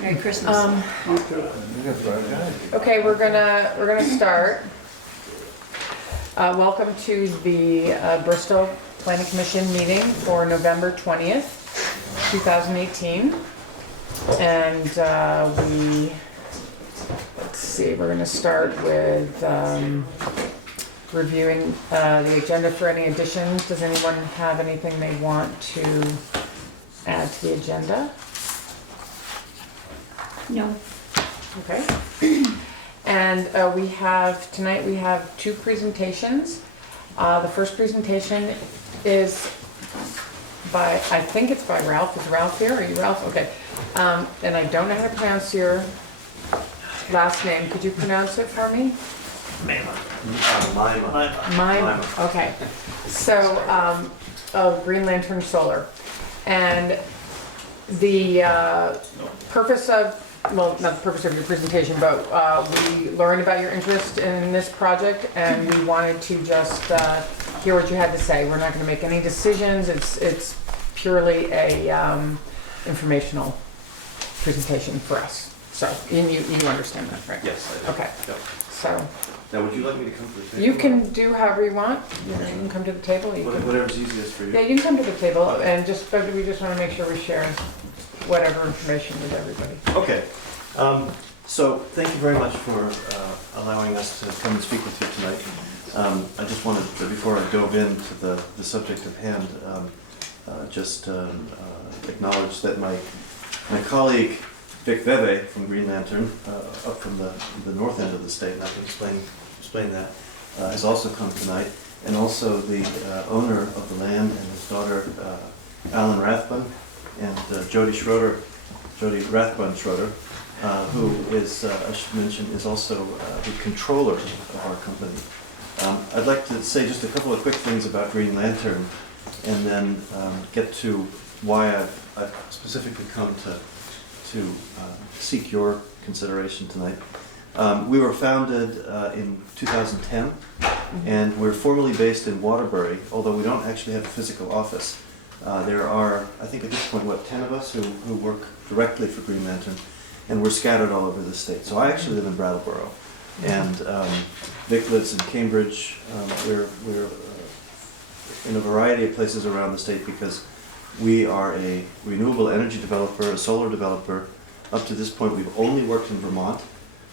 Merry Christmas. Okay, we're gonna start. Welcome to the Bristol Planning Commission meeting for November 20th, 2018. And let's see, we're gonna start with reviewing the agenda for any additions. Does anyone have anything they want to add to the agenda? No. Okay. And tonight we have two presentations. The first presentation is by, I think it's by Ralph. Is Ralph here? Are you Ralph? Okay. And I don't know how to pronounce your last name. Could you pronounce it for me? Mime. Okay. So, of Green Lantern Solar. And the purpose of, well, not the purpose of your presentation, but we learned about your interest in this project and we wanted to just hear what you had to say. We're not going to make any decisions. It's purely a informational presentation for us. So, you understand that, right? Yes, I do. Okay. Yep. So, Now, would you like me to come to the table? you can do however you want. You can come to the table. You can, Whatever's easiest for you. yeah, you can come to the table and but we just want to make sure we share whatever information with everybody. Okay. So, thank you very much for allowing us to come and speak with you tonight. I just wanted, before I dove into the subject at hand, just acknowledge that my colleague, Vic Veve from Green Lantern, up from the north end of the state, and I can explain that, has also come tonight, and also the owner of the land and his daughter, Alan Rathbun, and Jody Rathbun Schroeder, who is, I should mention, is also the controller of our company. I'd like to say just a couple of quick things about Green Lantern, and then get to why I've specifically come to seek your consideration tonight. We were founded in 2010, and we're formally based in Waterbury, although we don't actually have a physical office. There are, I think at this point, 10 of us who work directly for Green Lantern, and we're scattered all over the state. So I actually live in Brattleboro, and Vic lives in Cambridge. We're in a variety of places around the state because we are a renewable energy developer, a solar developer. Up to this point, we've only worked in Vermont,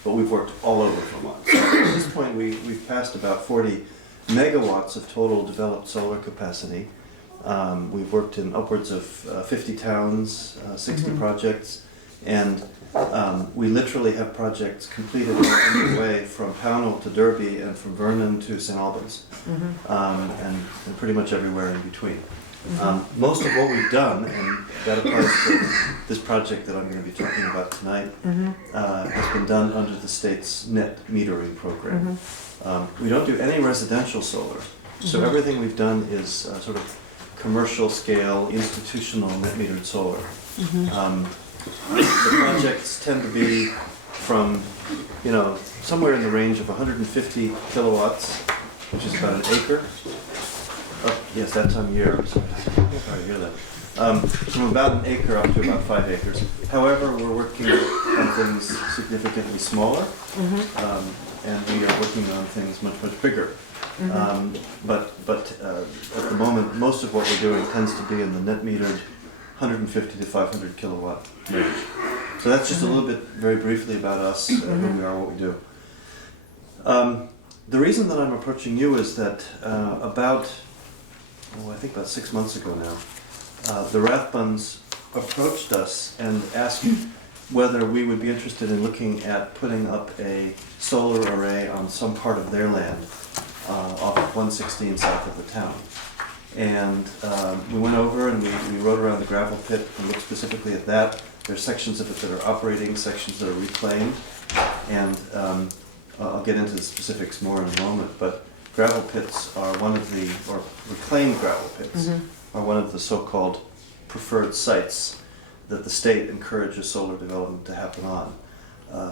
but we've worked all over Vermont. So at this point, we've passed about 40 megawatts of total developed solar capacity. We've worked in upwards of 50 towns, 60 projects, and we literally have projects completed in the way from Pownell to Derby and from Vernon to St. Albans, and pretty much everywhere in between. Most of what we've done, and that applies to this project that I'm going to be talking about tonight, has been done under the state's net metering program. We don't do any residential solar, so everything we've done is sort of commercial scale, institutional net metered solar. The projects tend to be from, somewhere in the range of 150 kilowatts, which is about an acre. Oh, yes, that time of year. I'm sorry to hear that. From about an acre up to about 5 acres. However, we're working on things significantly smaller, and we are working on things much bigger. But at the moment, most of what we're doing tends to be in the net metered 150 to 500 kilowatt range. So that's just a little bit, very briefly, about us, who we are, what we do. The reason that I'm approaching you is that I think about 6 months ago now, the Rathbuns approached us and asked whether we would be interested in looking at putting up a solar array on some part of their land off of 116 south of the town. And we went over and we rode around the gravel pit and looked specifically at that. There's sections of it that are operating, sections that are reclaimed, and I'll get into the specifics more in a moment, but gravel pits are reclaimed gravel pits are one of the so-called preferred sites that the state encourages solar development to happen on.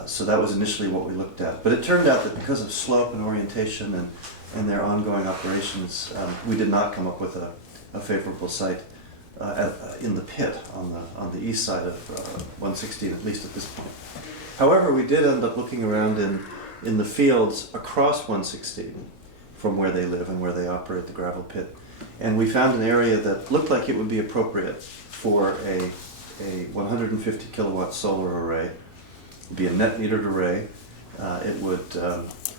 So that was initially what we looked at. But it turned out that because of slope and orientation and their ongoing operations, we did not come up with a favorable site. in the pit on the east side of 116, at least at this point. However, we did end up looking around in the fields across 116 from where they live and where they operate the gravel pit, and we found an area that looked like it would be appropriate for a 150 kilowatt solar array. It would be a net metered array. It would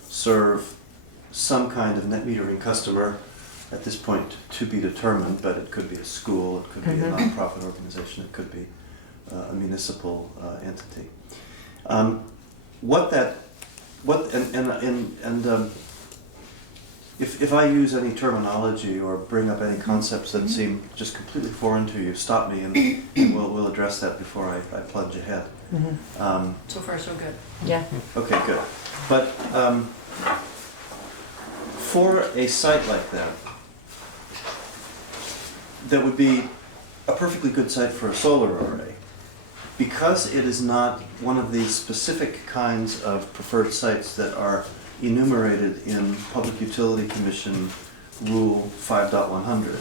serve some kind of net metering customer, at this point to be determined, but it could be a school, it could be a nonprofit organization, it could be a municipal entity. If I use any terminology or bring up any concepts that seem just completely foreign to you, stop me and we'll address that before I plunge ahead. So far, so good. Yeah. Okay, good. But for a site like that, that would be a perfectly good site for a solar array, because it is not one of these specific kinds of preferred sites that are enumerated in Public Utility Commission Rule 5.100.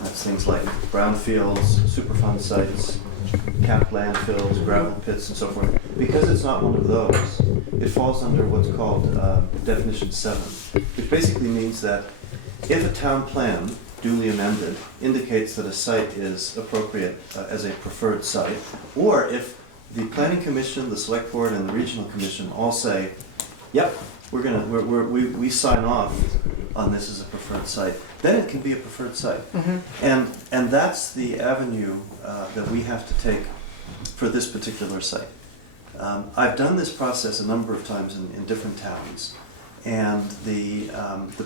That's things like brownfields, Superfund sites, capped landfills, gravel pits, and so forth. Because it's not one of those, it falls under what's called Definition 7, which basically means that if a town plan, duly amended, indicates that a site is appropriate as a preferred site, or if the Planning Commission, the Select Board, and the Regional Commission all say, yep, we sign off on this as a preferred site, then it can be a preferred site. And that's the avenue that we have to take for this particular site. I've done this process a number of times in different towns, and the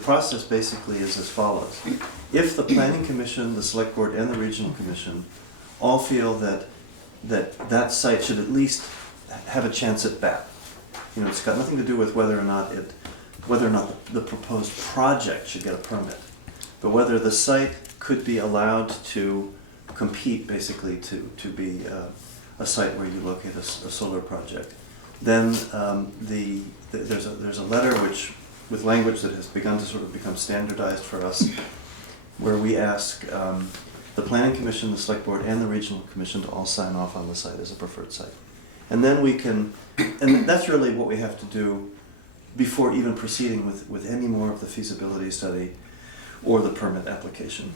process basically is as follows. If the Planning Commission, the Select Board, and the Regional Commission all feel that site should at least have a chance at bat, it's got nothing to do with whether or not the proposed project should get a permit, but whether the site could be allowed to compete, basically to be a site where you locate a solar project. Then there's a letter with language that has begun to sort of become standardized for us, where we ask the Planning Commission, the Select Board, and the Regional Commission to all sign off on the site as a preferred site. And then we can, and that's really what we have to do before even proceeding with any more of the feasibility study or the permit application.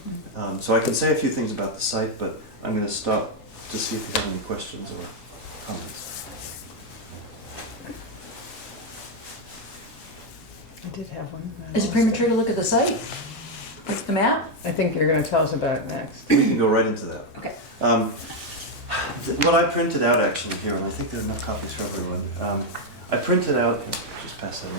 So I can say a few things about the site, but I'm going to stop to see if you have any questions or comments. I did have one. Is it premature to look at the site? Like the map? I think you're going to tell us about it next. We can go right into that. Okay. What I printed out actually here, and I think there are enough copies for everyone. I printed out, just pass that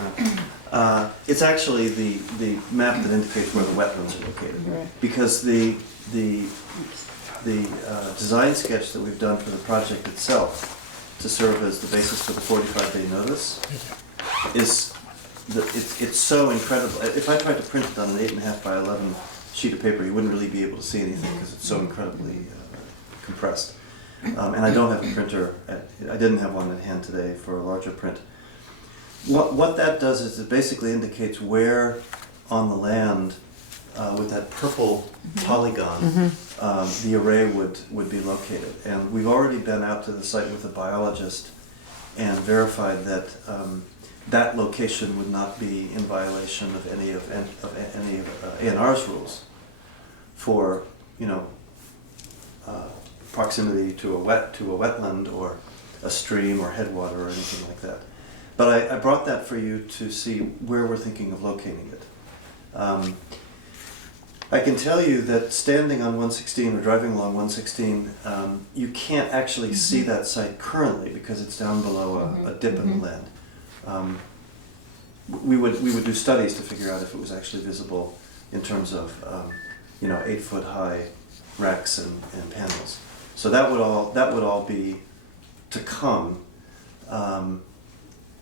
around. It's actually the map that indicates where the wetlands are located. Right. Because the design sketch that we've done for the project itself to serve as the basis for the 45-day notice it's so incredible. If I tried to print it on an 8.5 by 11 sheet of paper, you wouldn't really be able to see anything because it's so incredibly compressed. And I don't have a printer. I didn't have one at hand today for a larger print. What that does is it basically indicates where on the land, with that purple polygon, the array would be located. And we've already been out to the site with a biologist and verified that that location would not be in violation of any of A&R's rules for proximity to a wetland or a stream or headwater or anything like that. But I brought that for you to see where we're thinking of locating it. I can tell you that standing on 116 or driving along 116, you can't actually see that site currently because it's down below a dip in the land. We would do studies to figure out if it was actually visible in terms of 8-foot high racks and panels. So that would all be to come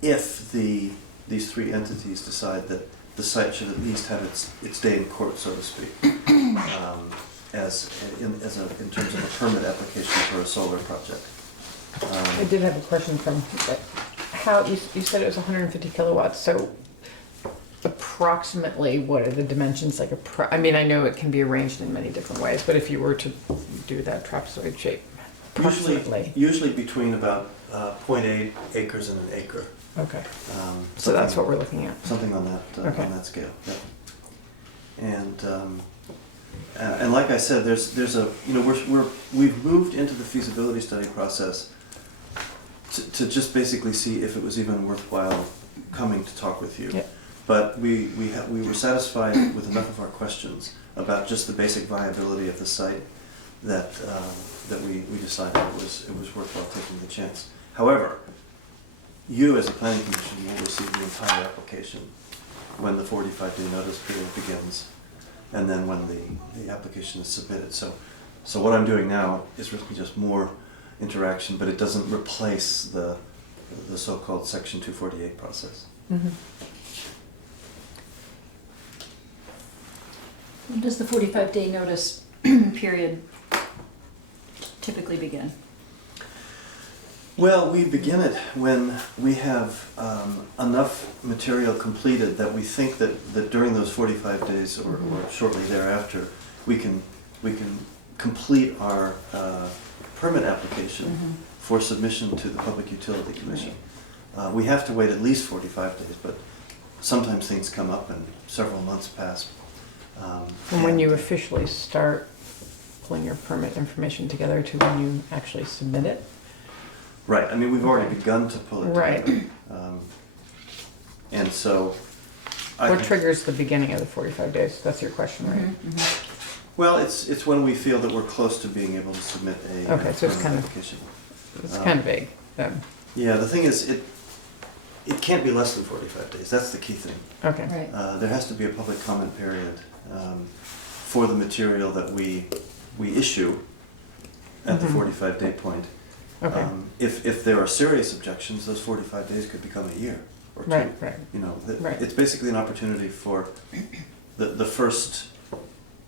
if these three entities decide that the site should at least have its day in court, so to speak, in terms of a permit application for a solar project. I did have a question from how you said it was 150 kilowatts. So approximately, what are the dimensions, like I mean, I know it can be arranged in many different ways, but if you were to do that trapezoid shape, approximately. Usually between about 0.8 acres and an acre. Okay, so that's what we're looking at. Something on that Okay. on that scale. Yeah. And like I said, there's a we've moved into the feasibility study process to just basically see if it was even worthwhile coming to talk with you. Yeah. But we were satisfied with enough of our questions about just the basic viability of the site that we decided it was worthwhile taking the chance. However, you as a planning commission will receive the entire application when the 45-day notice period begins, and then when the application is submitted. So what I'm doing now is really just more interaction, but it doesn't replace the so-called Section 248 process. Mhm. When does the 45-day notice period typically begin? Well, we begin it when we have enough material completed that we think that during those 45 days or shortly thereafter, we can complete our permit application for submission to the Public Utility Commission. We have to wait at least 45 days, but sometimes things come up and several months pass. And when you officially start pulling your permit information together to when you actually submit it? Right, I mean, we've already begun to pull it Right. together. And so... What triggers the beginning of the 45 days? That's your question, right? Well, it's when we feel that we're close to being able to submit a Okay, so it's permit kind of- application. It's kind of vague then. Yeah, the thing is, it can't be less than 45 days, that's the key thing. Okay. Right. There has to be a public comment period for the material that we issue at the 45-day point. Okay. If there are serious objections, those 45 days could become a year or two. Right, right. You know, Right. it's basically an opportunity for the first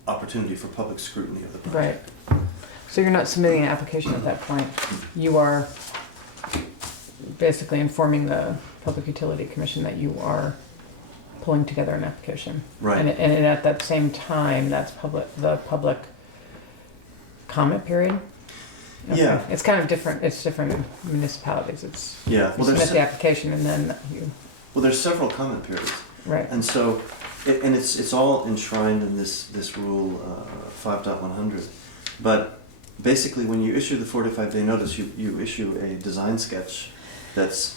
opportunity for public scrutiny of the project. Right. So you're not submitting an application at that point. You are basically informing the Public Utility Commission that you are pulling together an application. Right. And at that same time, that's the public comment period? Okay. Yeah. It's kind of different. It's different in municipalities. It's, Yeah. you submit the application and then you, Well, there's several comment periods. right. And so, and it's all enshrined in this rule 5.100. But basically, when you issue the 45-day notice, you issue a design sketch that's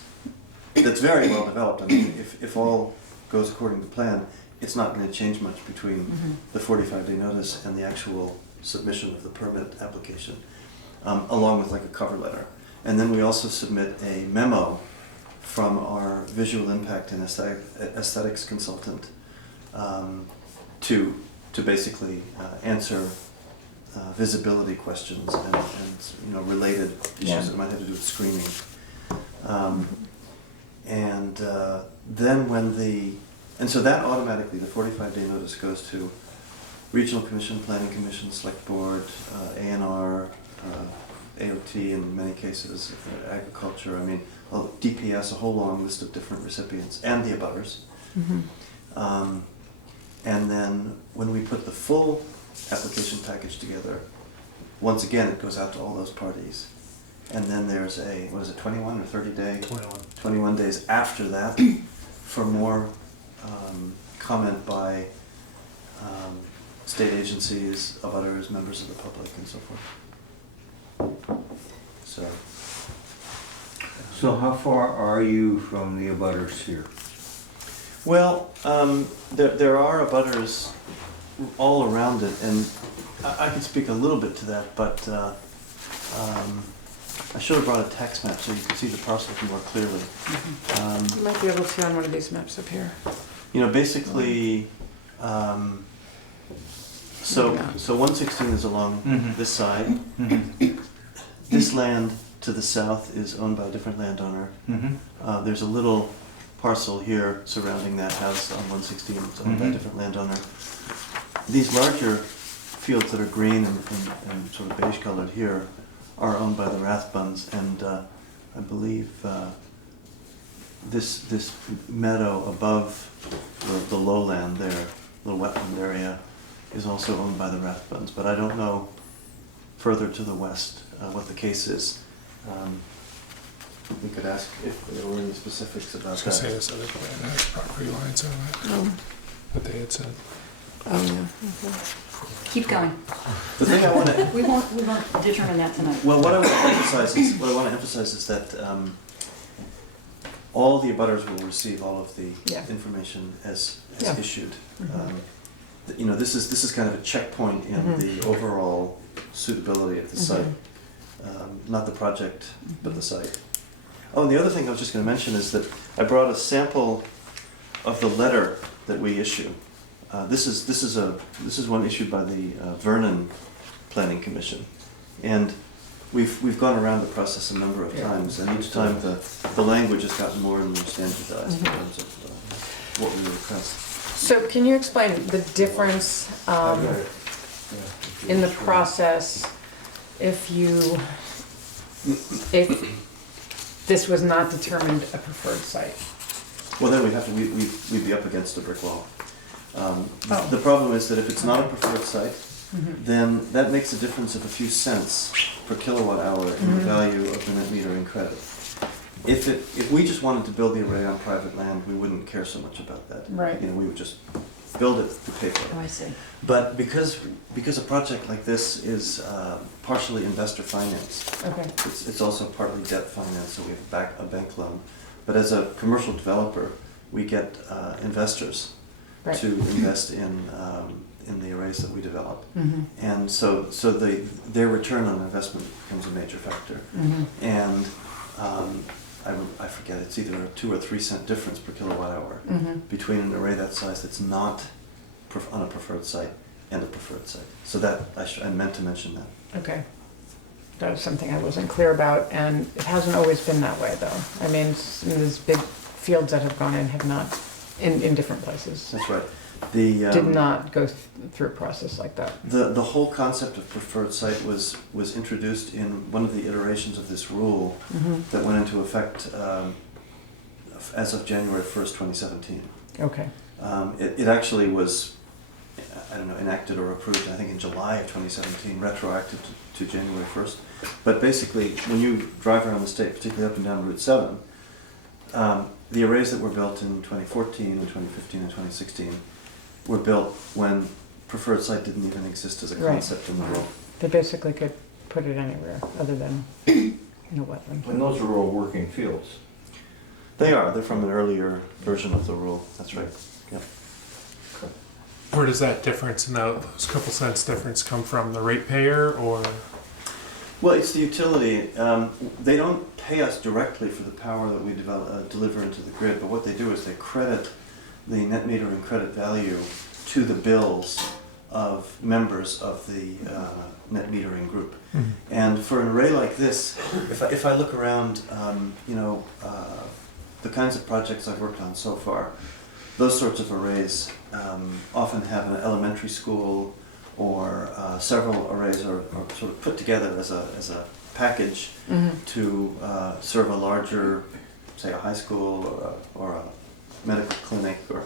very well developed. I mean, if all goes according to plan, it's not going to change much between the 45-day notice and the actual submission of the permit application, along with like a cover letter. And then we also submit a memo from our visual impact and aesthetics consultant to basically answer visibility questions and related issues that might have to do with screening. And so that automatically, the 45-day notice goes to Regional Commission, Planning Commission, Select Board, A&R, AOT in many cases, Agriculture, I mean, DPS, a whole long list of different recipients, and the abutters. And then when we put the full application package together, once again, it goes out to all those parties. And then there's 21 or 30 day? 21 days after that for more comment by state agencies, abutters, members of the public, and so forth. So how far are you from the abutters here? Well, there are abutters all around it, and I could speak a little bit to that, but I should have brought a tax map so you could see the parcels more clearly. You might be able to on one of these maps up here. Basically, so 116 is along this side. This land to the south is owned by a different landowner. There's a little parcel here surrounding that house on 116. It's owned by a different landowner. These larger fields that are green and sort of beige colored here are owned by the Rathbuns, and I believe this meadow above the lowland there, the wetland area, is also owned by the Rathbuns, but I don't know further to the west what the case is. We could ask if there were any specifics I about was gonna say that. this other plan has property lines on it, Oh, but they had said. oh, yeah. Keep going. The thing I want to We won't determine that tonight. Well, what I want to emphasize is that all the abutters will receive all of the Yeah. information as Yeah. issued. Mhm. You know, this is kind of a checkpoint in Mhm. the overall suitability of the site, Mhm. not the project, but the site. Oh, and the other thing I was just going to mention is that I brought a sample of the letter that we issue. This is one issued by the Vernon Planning Commission, and we've gone around the process a number of Yeah. times, and each time the language has gotten more and more standardized in Mhm. terms of what we request. So can you explain the difference in the process if this was not determined a preferred site? Well, then we'd be up against a brick wall. Oh. The problem is that if it's not a preferred site, Mhm. then that makes a difference of a few cents per kilowatt hour in the Mhm. value of the net metering credit. If we just wanted to build the array on private land, we wouldn't care so much about that. Right. You know, we would just build it to pay for Oh, it. I see. But because a project like this is partially investor finance, Okay, it's also partly debt finance, so we have a bank loan. But as a commercial developer, we get investors right. to invest in the arrays that we develop. Mhm. And so their return on investment becomes a major factor. Mhm. And I forget, it's either a 2 or 3 cent difference per kilowatt hour Mhm. between an array that size that's not on a preferred site and a preferred site. So that, I meant to mention that. Okay. That was something I wasn't clear about, and it hasn't always been that way, though. I mean, these big fields that have gone in have not, in different places, That's right. The, did not go through a process like that. the whole concept of preferred site was introduced in one of the iterations of this rule Mhm. that went into effect as of January 1st, 2017. Okay, It actually was, I don't know, enacted or approved, I think in July of 2017, retroactive to January 1st. But basically, when you drive around the state, particularly up and down Route 7, the arrays that were built in 2014 and 2015 and 2016 were built when preferred site didn't even exist as a Right. concept in the rule. they basically could put it anywhere other than in a wetland. And those are all working fields. They're from an earlier version of the rule, that's right. Yep. Where does that difference in those couple cents difference come from? The ratepayer or? Well, it's the utility. They don't pay us directly for the power that we deliver into the grid, but what they do is they credit the net metering credit value to the bills of members of the net metering group. And for an array like this, if I look around, the kinds of projects I've worked on so far, those sorts of arrays often have an elementary school or several arrays are sort of put together as a package Mhm. to serve a larger, say a high school or a medical clinic or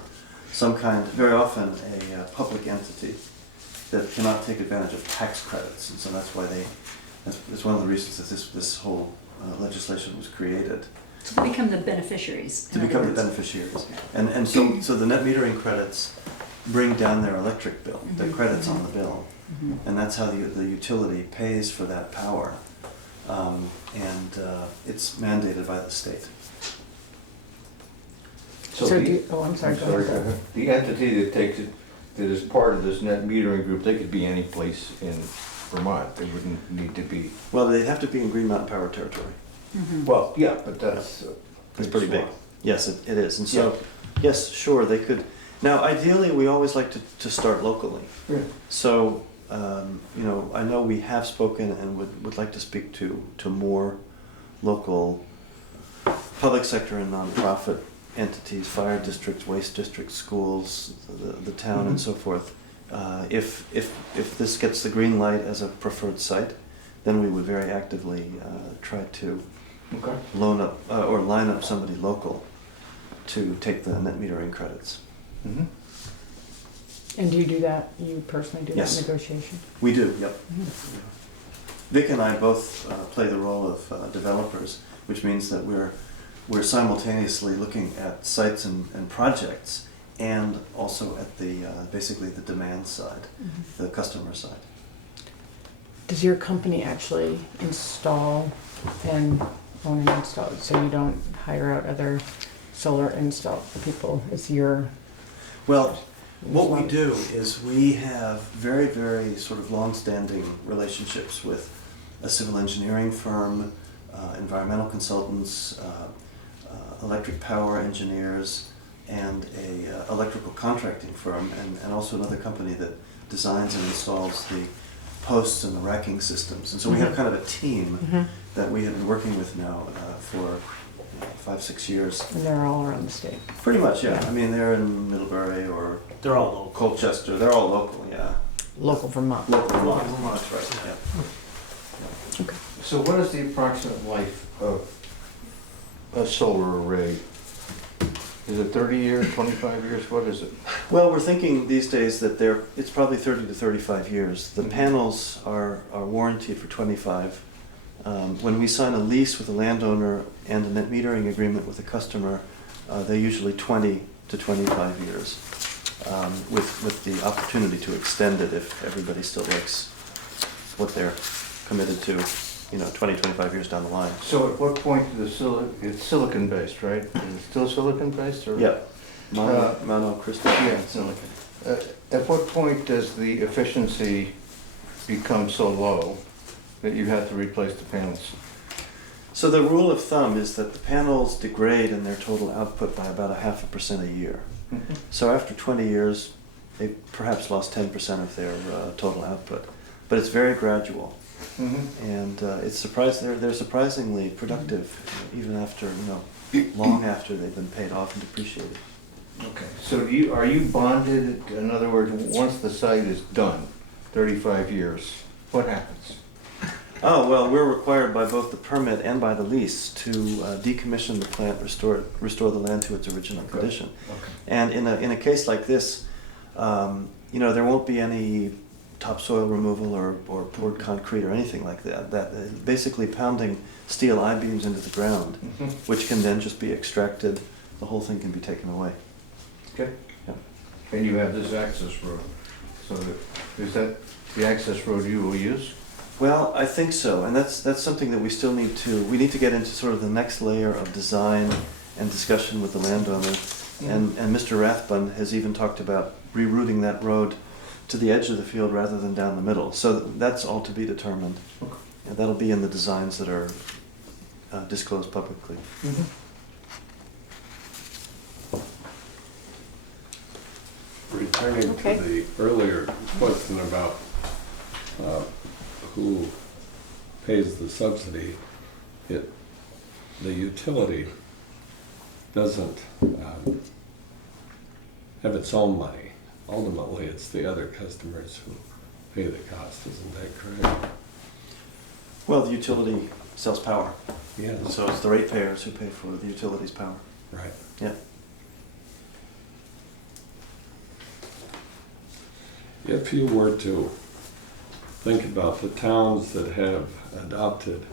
some kind, very often a public entity that cannot take advantage of tax credits. And so that's why that's one of the reasons that this whole legislation was created. So they become the beneficiaries. To in become other the words. beneficiaries. And so the net metering credits bring down their electric bill, the credits on the bill. Mhm. And that's how the utility pays for that power. It's mandated by the state. So I'm sorry, go ahead. The entity that takes it, that is part of this net metering group, they could be any place in Vermont. They wouldn't need to be, Well, they'd have to be in Green Mountain Power territory. Mhm. well, yeah, but that's. It's pretty big. Yes, it is. And so, yes, sure, they could. Now, ideally, we always like to start locally. Yeah. So, I know we have spoken and would like to speak to more local public sector and nonprofit entities, fire districts, waste districts, schools, the town and so forth. If this gets the green light as a preferred site, then we would very actively try to Okay. loan up or line up somebody local to take the net metering credits. Mhm. And do you do that, you personally do that Yes. negotiation? We do, yep. Vic and I both play the role of developers, which means that we're simultaneously looking at sites and projects, and also at the basically the demand side, the customer side. Does your company actually install and own and install, so you don't hire out other solar install people? It's your... Well, what we do is we have very, very sort of long-standing relationships with a civil engineering firm, environmental consultants, electric power engineers, and a electrical contracting firm, and also another company that designs and installs the posts and the racking systems. And so we have kind of a team that we have been working with now for 5-6 years. And they're all around the state. Pretty much, yeah. Yeah. I mean, they're in Middlebury or They're all local. Colchester. They're all local, yeah. Local Vermont. Local, Local Vermont, that's right, yeah. Okay. So what is the approximate life of a solar array? Is it 30 years, 25 years, what is it? Well, we're thinking these days that it's probably 30 to 35 years. The panels are warranted for 25. When we sign a lease with a landowner and a net metering agreement with a customer, they're usually 20 to 25 years, with the opportunity to extend it if everybody still likes what they're committed to, 20, 25 years down the line. So at what point it's silicon based, right? Is it still silicon based or? Yeah, monocrystal. Yeah, silicon. At what point does the efficiency become so low that you have to replace the panels? So the rule of thumb is that the panels degrade in their total output by about 0.5% a year. So after 20 years, they perhaps lost 10% of their total output. But it's very gradual. And they're surprisingly productive, even after, long after they've been paid off and depreciated. Okay. So are you bonded, in other words, once the site is done, 35 years, what happens? Oh, well, we're required by both the permit and by the lease to decommission the plant, restore the land to its original condition. Okay. And in a case like this, there won't be any topsoil removal or poured concrete or anything like that. Basically pounding steel I-beams into the ground, which can then just be extracted. The whole thing can be taken away. Okay. Yeah. And you have this access road. So is that the access road you will use? Well, I think so, and that's something that we still need to get into sort of the next layer of design and discussion with the landowner. And Mr. Rathbun has even talked about rerouting that road to the edge of the field rather than down the middle. So that's all to be determined. Okay. And that'll be in the designs that are disclosed publicly. Returning Okay. to the earlier question about who pays the subsidy, the utility doesn't have its own money. Ultimately, it's the other customers who pay the cost, isn't that correct? Well, the utility sells power, Yes. so it's the ratepayers who pay for the utility's power. Right. Yeah. If you were to think about the towns that have adopted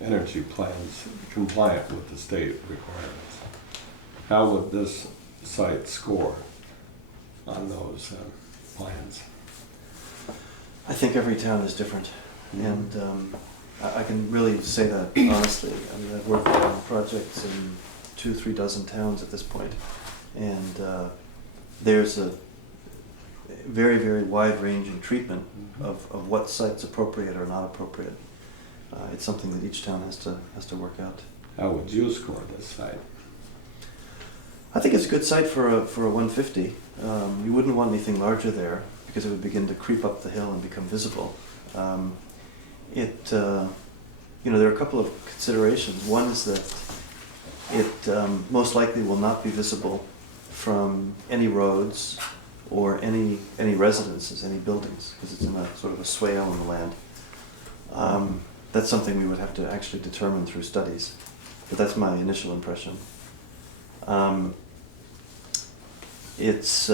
energy plans compliant with the state requirements, how would this site score on those plans? I think every town is different, and I can really say that honestly. I mean, I've worked on projects in 2-3 dozen towns at this point, and there's a very, very wide-ranging treatment of what site's appropriate or not appropriate. It's something that each town has to work out. How would you score this site? I think it's a good site for a 150. You wouldn't want anything larger there because it would begin to creep up the hill and become visible. There are a couple of considerations. One is that it most likely will not be visible from any roads or any residences, any buildings, because it's in a sort of a swale in the land. That's something we would have to actually determine through studies. but that's my initial impression. It's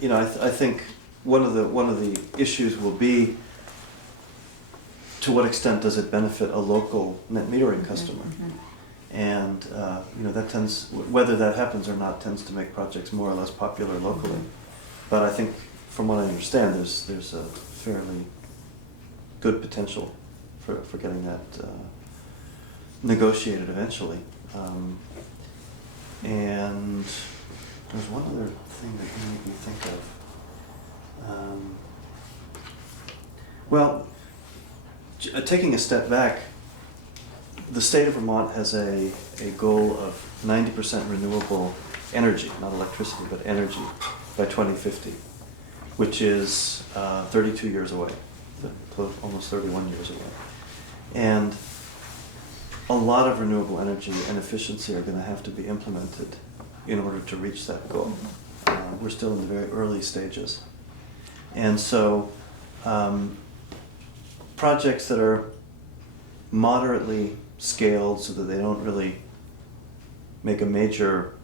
you know, I think one of the issues will be, to what extent does it benefit a local net metering customer? And you know, that tends, whether that happens or not, tends to make projects more or less popular locally. But I think, from what I understand, there's a fairly good potential for getting that negotiated eventually. And there's one other thing that you made me think of. Well, taking a step back, the state of Vermont has a goal of 90% renewable energy, not electricity, but energy, by 2050, which is 32 years away, almost 31 years away. And a lot of renewable energy and efficiency are going to have to be implemented in order to reach that goal. We're still in the very early stages. And so projects that are moderately scaled so that they don't really make a major,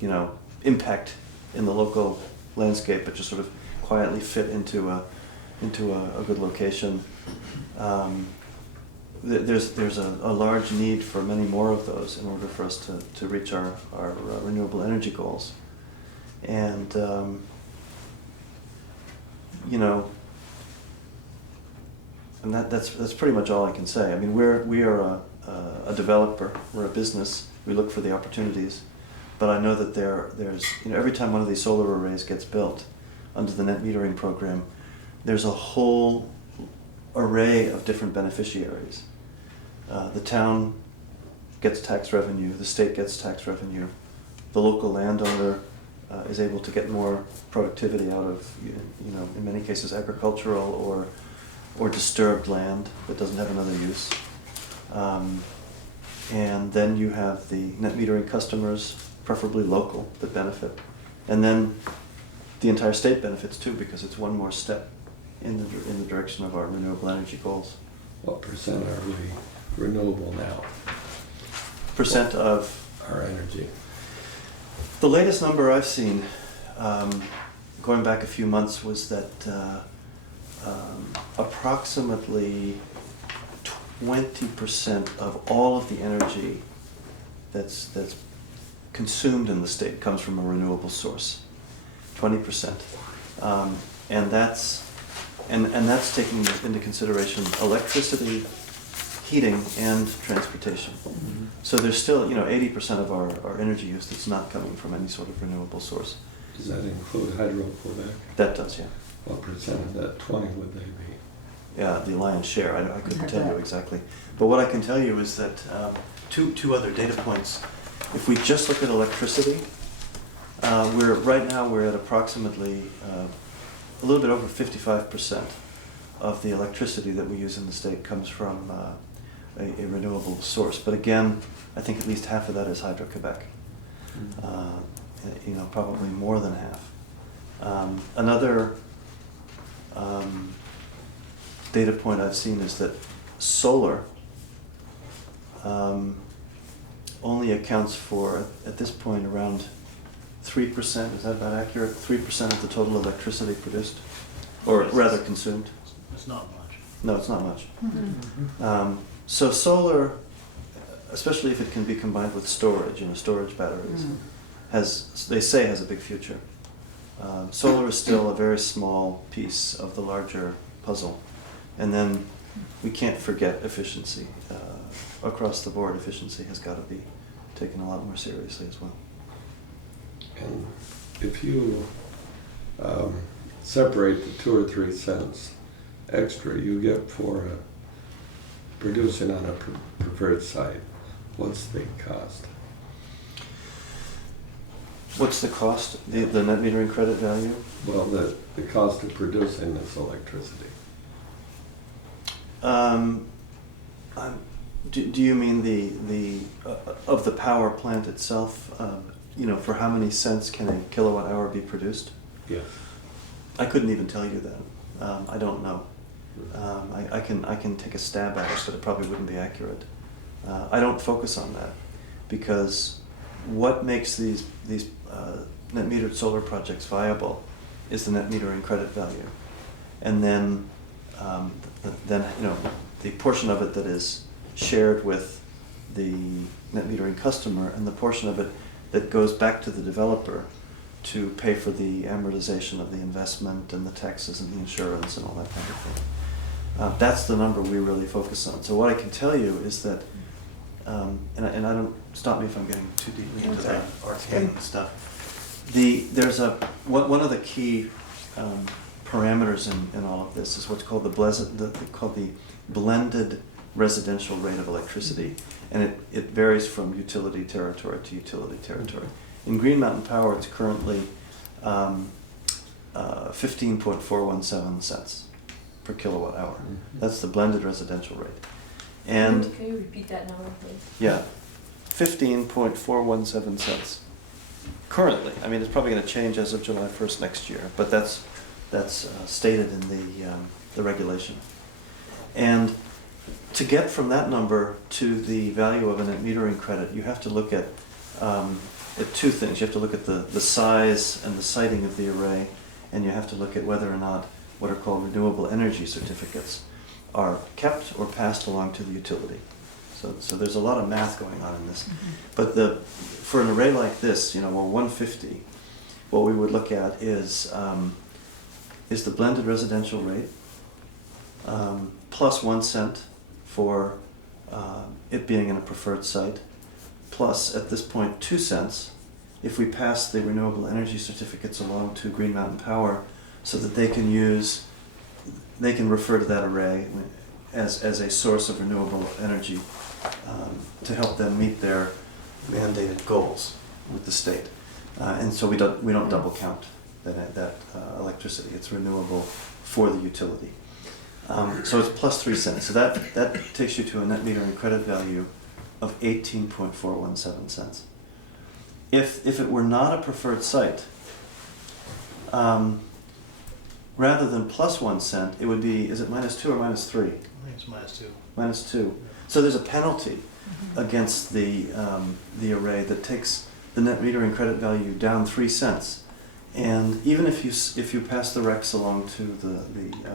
you know, impact in the local landscape, but just sort of quietly fit into a good location. There's a large need for many more of those in order for us to reach our renewable energy goals. And you know, and that's pretty much all I can say. I mean, we are a developer, we're a business, we look for the opportunities, but I know that there's, you know, every time one of these solar arrays gets built under the net metering program, there's a whole array of different beneficiaries. The town gets tax revenue, the state gets tax revenue, the local landowner is able to get more productivity out of, you know, in many cases agricultural or disturbed land that doesn't have another use. And then you have the net metering customers, preferably local, that benefit. And then the entire state benefits too, because it's one more step in the direction of our renewable energy goals. What percent are we renewable now? Percent of Our energy? the latest number I've seen, going back a few months, was that approximately 20% of all of the energy that's consumed in the state comes from a renewable source. 20%, and that's taking into consideration electricity, heating, and transportation. Mm-hmm. So there's still, you know, 80% of our energy use that's not coming from any sort of renewable source. Does that include hydroelectric? That does, yeah. What percent of that 20 would they be? Yeah, the lion's share. I couldn't tell you exactly, but what I can tell you is that two other data points. If we just look at electricity, right now we're at approximately a little bit over 55% of the electricity that we use in the state comes from a renewable source. But again, I think at least half of that is Hydro-Quebec. You know, probably more than half. Another data point I've seen is that solar only accounts for, at this point, around 3%, is that about accurate? 3% of the total electricity produced, or rather consumed. It's not much. No, it's not much. So solar, especially if it can be combined with storage, you know, storage batteries, they say has a big future. Solar is still a very small piece of the larger puzzle. And then we can't forget efficiency. Across the board, efficiency has got to be taken a lot more seriously as well. And if you separate the 2 or 3 cents extra you get for producing on a preferred site, what's the cost? What's the cost? The net metering credit value? Well, the cost of producing this electricity. Do you mean the of the power plant itself? You know, for how many cents can a kilowatt hour be produced? Yes. I couldn't even tell you that. I don't know. I can take a stab at it, but it probably wouldn't be accurate. I don't focus on that because what makes these net metered solar projects viable is the net metering credit value, and then the portion of it that is shared with the net metering customer, and the portion of it that goes back to the developer to pay for the amortization of the investment and the taxes and the insurance and all that kind of thing. That's the number we really focus on. So what I can tell you is that, and I don't, stop me if I'm getting too deeply into that arcane stuff. There's one of the key parameters in all of this is what's called the blended residential rate of electricity, and it varies from utility territory to utility territory. In Green Mountain Power, it's currently 15.417 cents per kilowatt hour. That's the blended residential rate. And Can you repeat that number, please? yeah, 15.417 cents. Currently, I mean, it's probably going to change as of July 1st next year, but that's stated in the regulation. And to get from that number to the value of a net metering credit, you have to look at two things. You have to look at the size and the siting of the array, and you have to look at whether or not what are called renewable energy certificates are kept or passed along to the utility. So there's a lot of math going on in this. But for an array like this, 150, what we would look at is the blended residential rate plus 1 cent for it being in a preferred site, plus at this point 2 cents if we pass the renewable energy certificates along to Green Mountain Power so that they can refer to that array as a source of renewable energy to help them meet their mandated goals with the state. And so we don't double count that electricity. It's renewable for the utility. So it's plus 3 cents. So that takes you to a net metering credit value of 18.417 cents. If it were not a preferred site, rather than plus 1 cent, it would be, is it minus 2 or minus 3? I think it's -2. Minus 2. So there's a penalty against the array that takes the net metering credit value down 3 cents. And even if you pass the recs along to the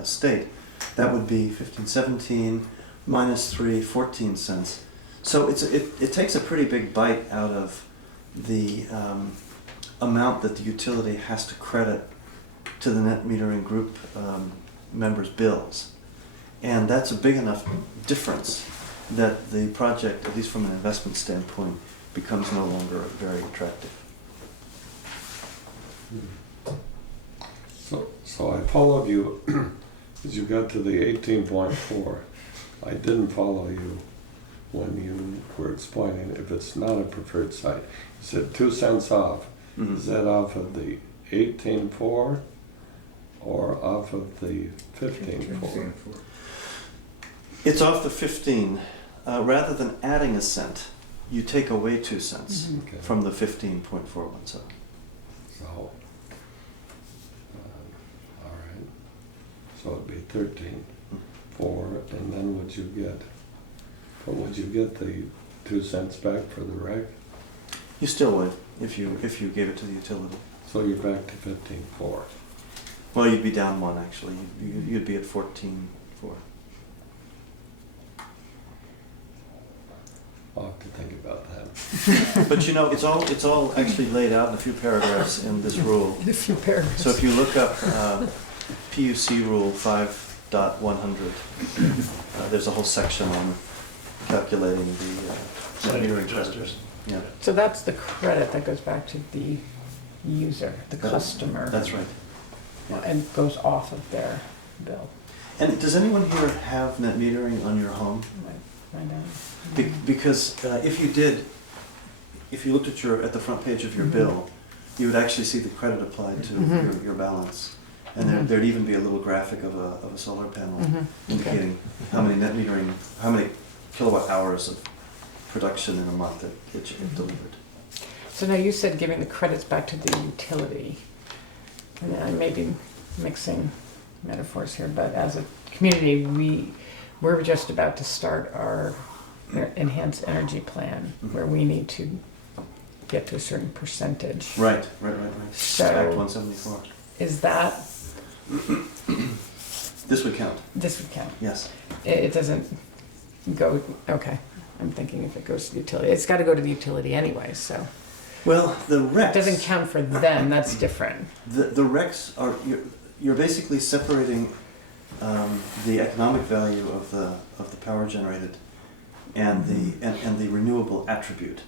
state, that would be 15.17 minus 3, 14 cents. So it takes a pretty big bite out of the amount that the utility has to credit to the net metering group members' bills. And that's a big enough difference that the project, at least from an investment standpoint, becomes no longer very attractive. So I followed you as you got to the 18.4. I didn't follow you when you were explaining if it's not a preferred site. You said 2 cents off. Mm-hmm. Is that off of the 18.4 or off of the 15.4? It's off the 15. Rather than adding a cent, you take away 2 cents Okay. from the 15.417. So, all right. So it'd be 13.4, and then would you get the 2 cents back for the rec? You still would if you gave it to the utility. So you're back to 15.4. Well, you'd be down 1 actually. You'd be at 14.4. I'll have to think about that. But it's all actually laid out in a few paragraphs in this rule. In a few paragraphs. So if you look up PUC Rule 5.100, there's a whole section on calculating the net metering adjusters. credit. Yeah, So that's the credit that goes back to the user, the customer. that's right. Yeah. And goes off of their bill. And does anyone here have net metering on your home? Find out. Because if you did, if you looked at the front page of your bill, you would actually see the credit applied to your balance. And there'd even be a little graphic of a solar panel indicating how many kilowatt hours of production in a month that you've delivered. So now you said giving the credits back to the utility. And I may be mixing metaphors here, but as a community, we're just about to start our enhanced energy plan, where we need to get to a certain percentage. Right. So- Act 174. Is that, This would count, this would count? yes. It doesn't go, okay. I'm thinking if it goes to the utility, it's gotta go to the utility anyway, so. Well, the recs. It doesn't count for them, that's different. The recs are, you're basically separating the economic value of the power generated and the renewable attribute.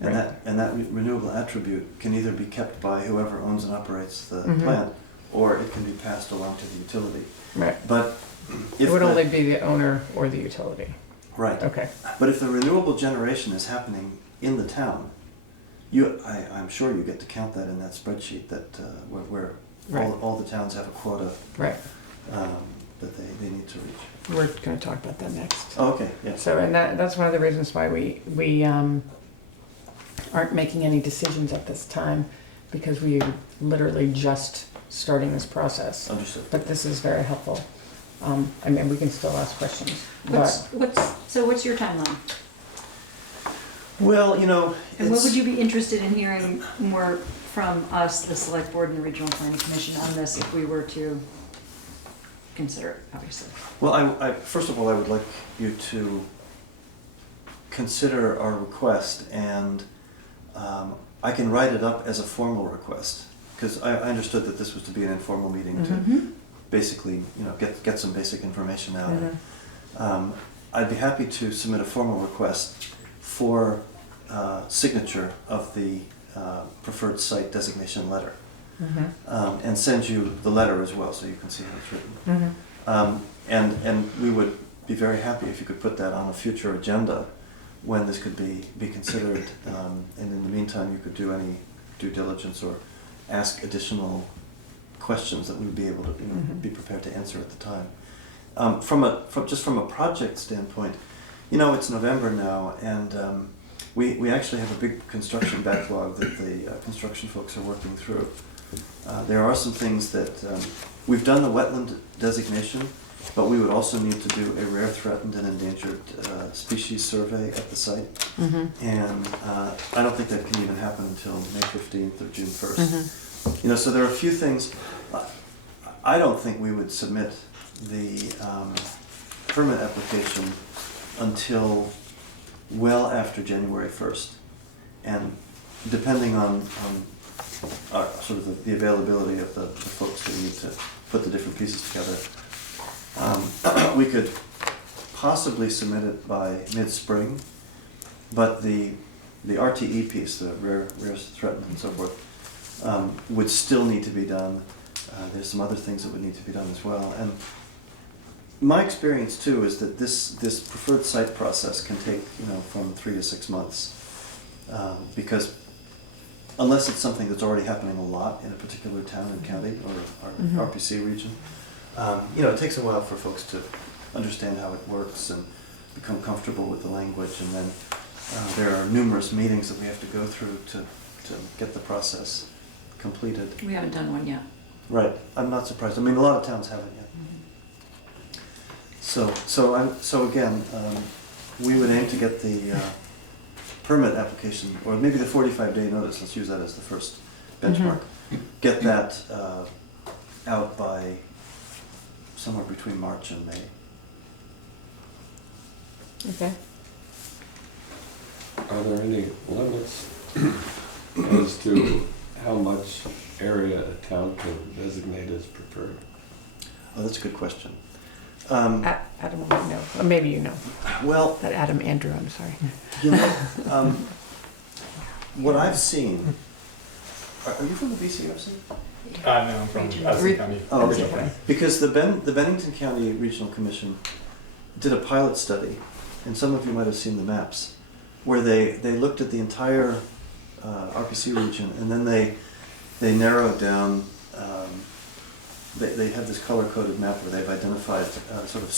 And Right. that renewable attribute can either be kept by whoever owns and operates the Mhm. plant, or it can be passed along to the utility. Right. But It if would the- only be the owner or the utility. right. Okay. But if the renewable generation is happening in the town, I'm sure you get to count that in that spreadsheet that where Right. all the towns have a quota Right. that they need to reach. We're gonna talk about that next. Oh, okay, yes. So, and that's one of the reasons why we aren't making any decisions at this time, because we are literally just starting this process. Understood. But this is very helpful. I mean, we can still ask questions, but What's your timeline? Well, And what it's, would you be interested in hearing more from us, the select board and the regional planning commission on this if we were to consider it, obviously? well, I first of all, I would like you to consider our request, and I can write it up as a formal request, because I understood that this was to be an informal meeting to basically, get some basic information out. I'd be happy to submit a formal request for signature of the preferred site designation letter, and send you the letter as well, so you can see how it's written. And we would be very happy if you could put that on a future agenda when this could be considered, and in the meantime, you could do any due diligence or ask additional questions that we would be able to be prepared to answer at the time. Just from a project standpoint, it's November now, and we actually have a big construction backlog that the construction folks are working through. There are some things that we've done the wetland designation, but we would also need to do a rare, threatened, and endangered species survey at the site. And I don't think that can even happen until May 15th or June 1st. So there are a few things. I don't think we would submit the permit application until well after January 1st. And depending on sort of the availability of the folks who need to put the different pieces together, we could possibly submit it by mid-spring, but the RTE piece, the rare, threatened, and so forth, would still need to be done. There's some other things that would need to be done as well. And my experience too is that this preferred site process can take from 3 to 6 months, because unless it's something that's already happening a lot in a particular town and county or RPC region, it takes a while for folks to understand how it works and become comfortable with the language, and then there are numerous meetings that we have to go through to get the process completed. We haven't done one yet. Right, I'm not surprised. I mean, a lot of towns haven't yet. So again, we would aim to get the permit application, or maybe the 45-day notice, let's use that as the first benchmark, get that out by somewhere between March and May. okay. Are there any limits as to how much area a town can designate as preferred? Oh, that's a good question. Adam might know, or maybe you know. Well, That Adam Andrew, I'm sorry. what I've seen, are you from the BCRC? No, I'm from Addison County. Oh, That's okay. okay. Because the Bennington County Regional Commission did a pilot study, and some of you might have seen the maps, where they looked at the entire RPC region, and then they narrowed down. They have this color-coded map where they've identified sort of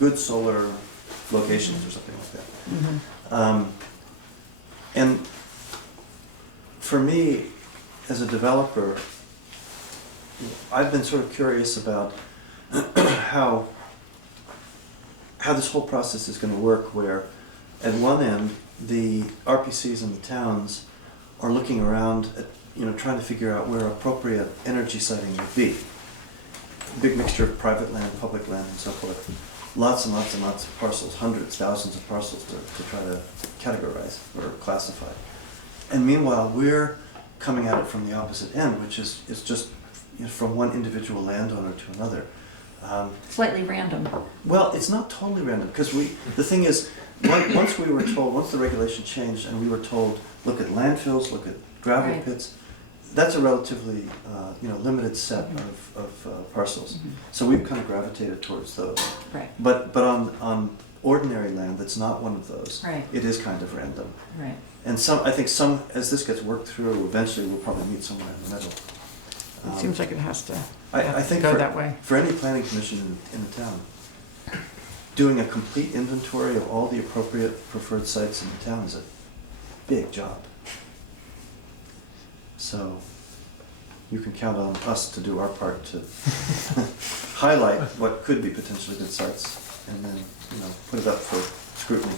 good solar locations or something like that. And for me, as a developer, I've been sort of curious about how this whole process is going to work, where at one end the RPCs and the towns are looking around at, trying to figure out where appropriate energy siting would be. Big mixture of private land, public land, and so forth. Lots and lots and lots of parcels, hundreds, thousands of parcels to try to categorize or classify. And meanwhile, we're coming at it from the opposite end, which is just from one individual landowner to another. Slightly random. Well, it's not totally random, because the thing is, once we were told, once the regulation changed and we were told, look at landfills, look at gravel Right. pits, that's a relatively limited set of parcels. So we've kind of gravitated towards those. Right, But on ordinary land that's not one of those, right, it is kind of random. right. And I think as this gets worked through, eventually we'll probably meet somewhere in the middle. It seems like it has to I think go that way. for any planning commission in the town, doing a complete inventory of all the appropriate preferred sites in the town is a big job. So you can count on us to do our part to highlight what could be potentially good sites and then, put it up for scrutiny.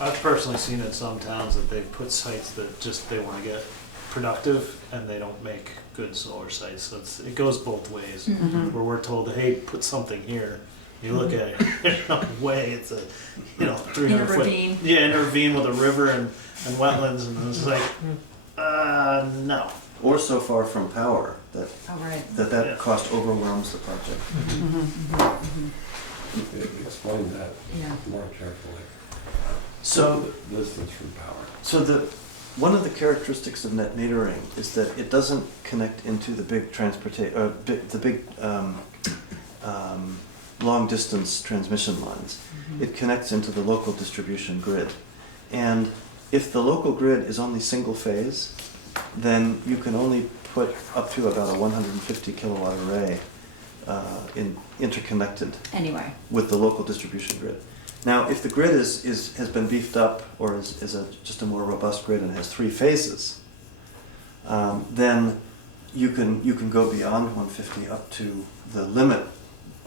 I've personally seen in some towns that they've put sites that just they want to get productive and they don't make good solar sites. So it goes both ways. Where we're told, hey, put something here. You look at it, there's no way. It's a 300 In a foot ravine. Yeah, in a ravine with a river and wetlands, and it's like no. Or so far from power that Oh, right. Yeah. cost overwhelms the project. Explain that Yeah. more carefully. So Distance from power. So one of the characteristics of net metering is that it doesn't connect into the big long distance transmission lines. It connects into the local distribution grid. And if the local grid is only single phase, then you can only put up to about a 150 kilowatt array interconnected Anyway, with the local distribution grid. Now, if the grid has been beefed up or is just a more robust grid and has 3 phases, then you can go beyond 150 up to the limit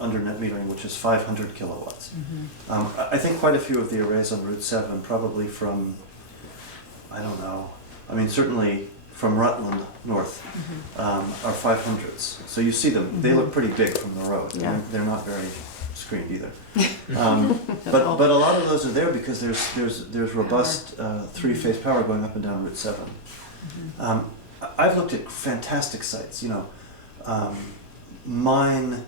under net metering, which is 500 kilowatts. I think quite a few of the arrays on Route 7, probably from, I don't know, certainly from Rutland north, are 500s. So you see them, they look pretty big from the road. Yeah. They're not very screened either. But a lot of those are there because there's robust 3-phase power going up and down Route 7. I've looked at fantastic sites, mine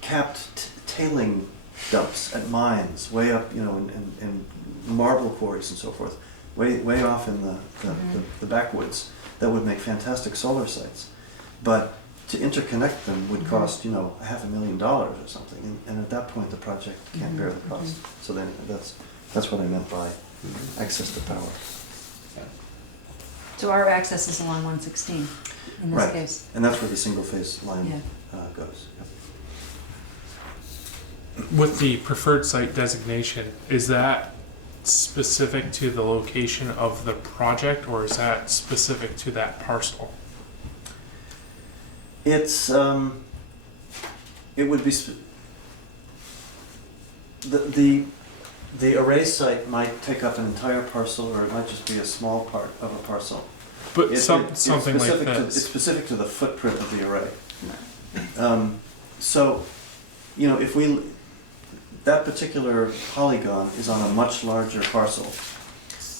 capped tailing dumps at mines way up, in marble quarries and so forth, way off in the backwoods that would make fantastic solar sites. But to interconnect them would cost, $500,000 or something, and at that point the project can't bear the cost. So then that's what I meant by access to power. so our access is along 116 in this Right. case. And that's where the single phase line Yeah. goes. Yep. With the preferred site designation, is that specific to the location of the project, or is that specific to that parcel? It's it would be the array site might take up an entire parcel, or it might just be a small part of a parcel. But It's something like specific this. it's specific to the footprint of the array. So, if that particular polygon is on a much larger parcel,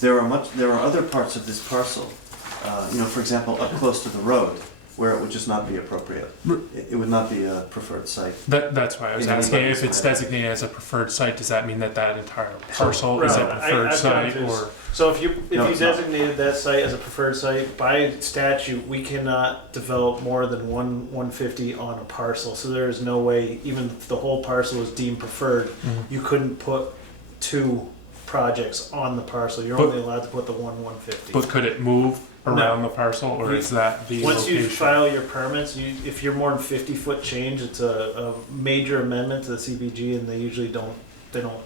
there are other parts of this parcel, for example, up close to the road, where it would just not be appropriate. It would not be a preferred site. That's why I was Yeah, asking, but- if it's designated as a preferred site, does that mean that that entire parcel is a Right. preferred I've gone site, through or? So if you No, it's not. designated that site as a preferred site, by statute, we cannot develop more than 150 on a parcel. So there is no way, even if the whole parcel is deemed preferred, you couldn't put 2 projects on the parcel. You're But- only allowed to put the 150. But could it move around the parcel, or is that the Once location? you file your permits, if you're more than 50-foot change, it's a major amendment to the CBG, and they usually don't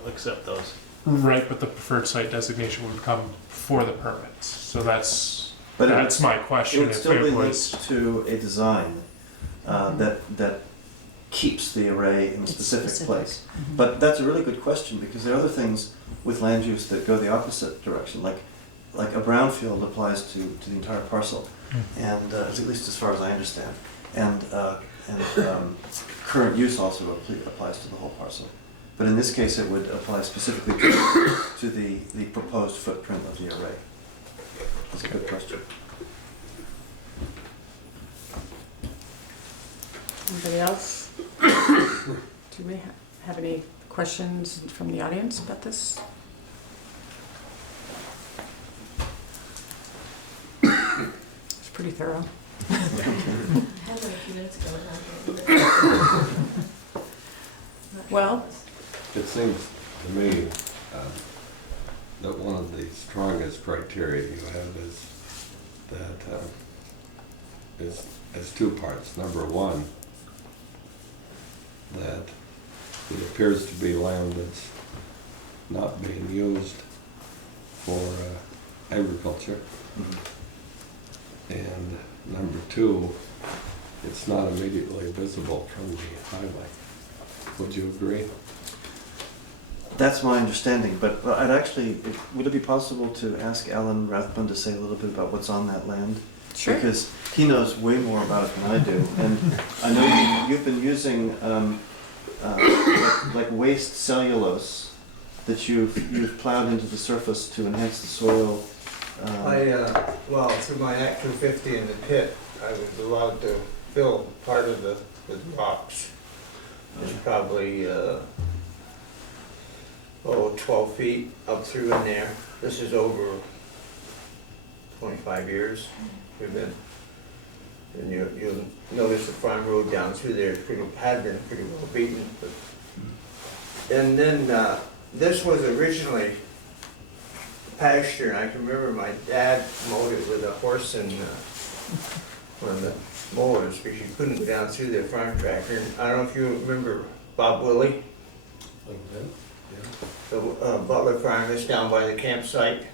accept those. Right, but the preferred site designation would come for the permits, so that's It my would question. If still be it was, linked to a design that keeps the array in a It's specific specific. place. Mhm. But that's a really good question, because there are other things with land use that go the opposite direction, like a brownfield applies to the entire parcel, and at least as far as I understand, and current use also applies to the whole parcel. But in this case, it would apply specifically to the proposed footprint of the array. That's a good question. Anybody else? Do we have any questions from the audience about this? It's pretty thorough. I had like a few minutes ago and I didn't. Well, It seems to me that one of the strongest criteria you have is that is two parts. Number one, that it appears to be land that's not being used for agriculture. And number two, it's not immediately visible from the highway. Would you agree? That's my understanding, but I'd actually, would it be possible to ask Alan Rathbun to say a little bit about what's on that land? sure. Because he knows way more about it than I do, and I know you've been using like waste cellulose that you've plowed into the surface to enhance the soil. Well, through my Act 250 in the pit, I was allowed to fill part of the with rocks. It's probably 12 feet up through in there. This is over 25 years we've been. And you'll notice the farm road down through there had been pretty well beaten. And then this was originally pasture, and I can remember my dad mowed it with a horse and one of the mowers, because you couldn't go down through their farm tractor. And I don't know if you remember Bob Willie, the Butler farm that's down by the campsite.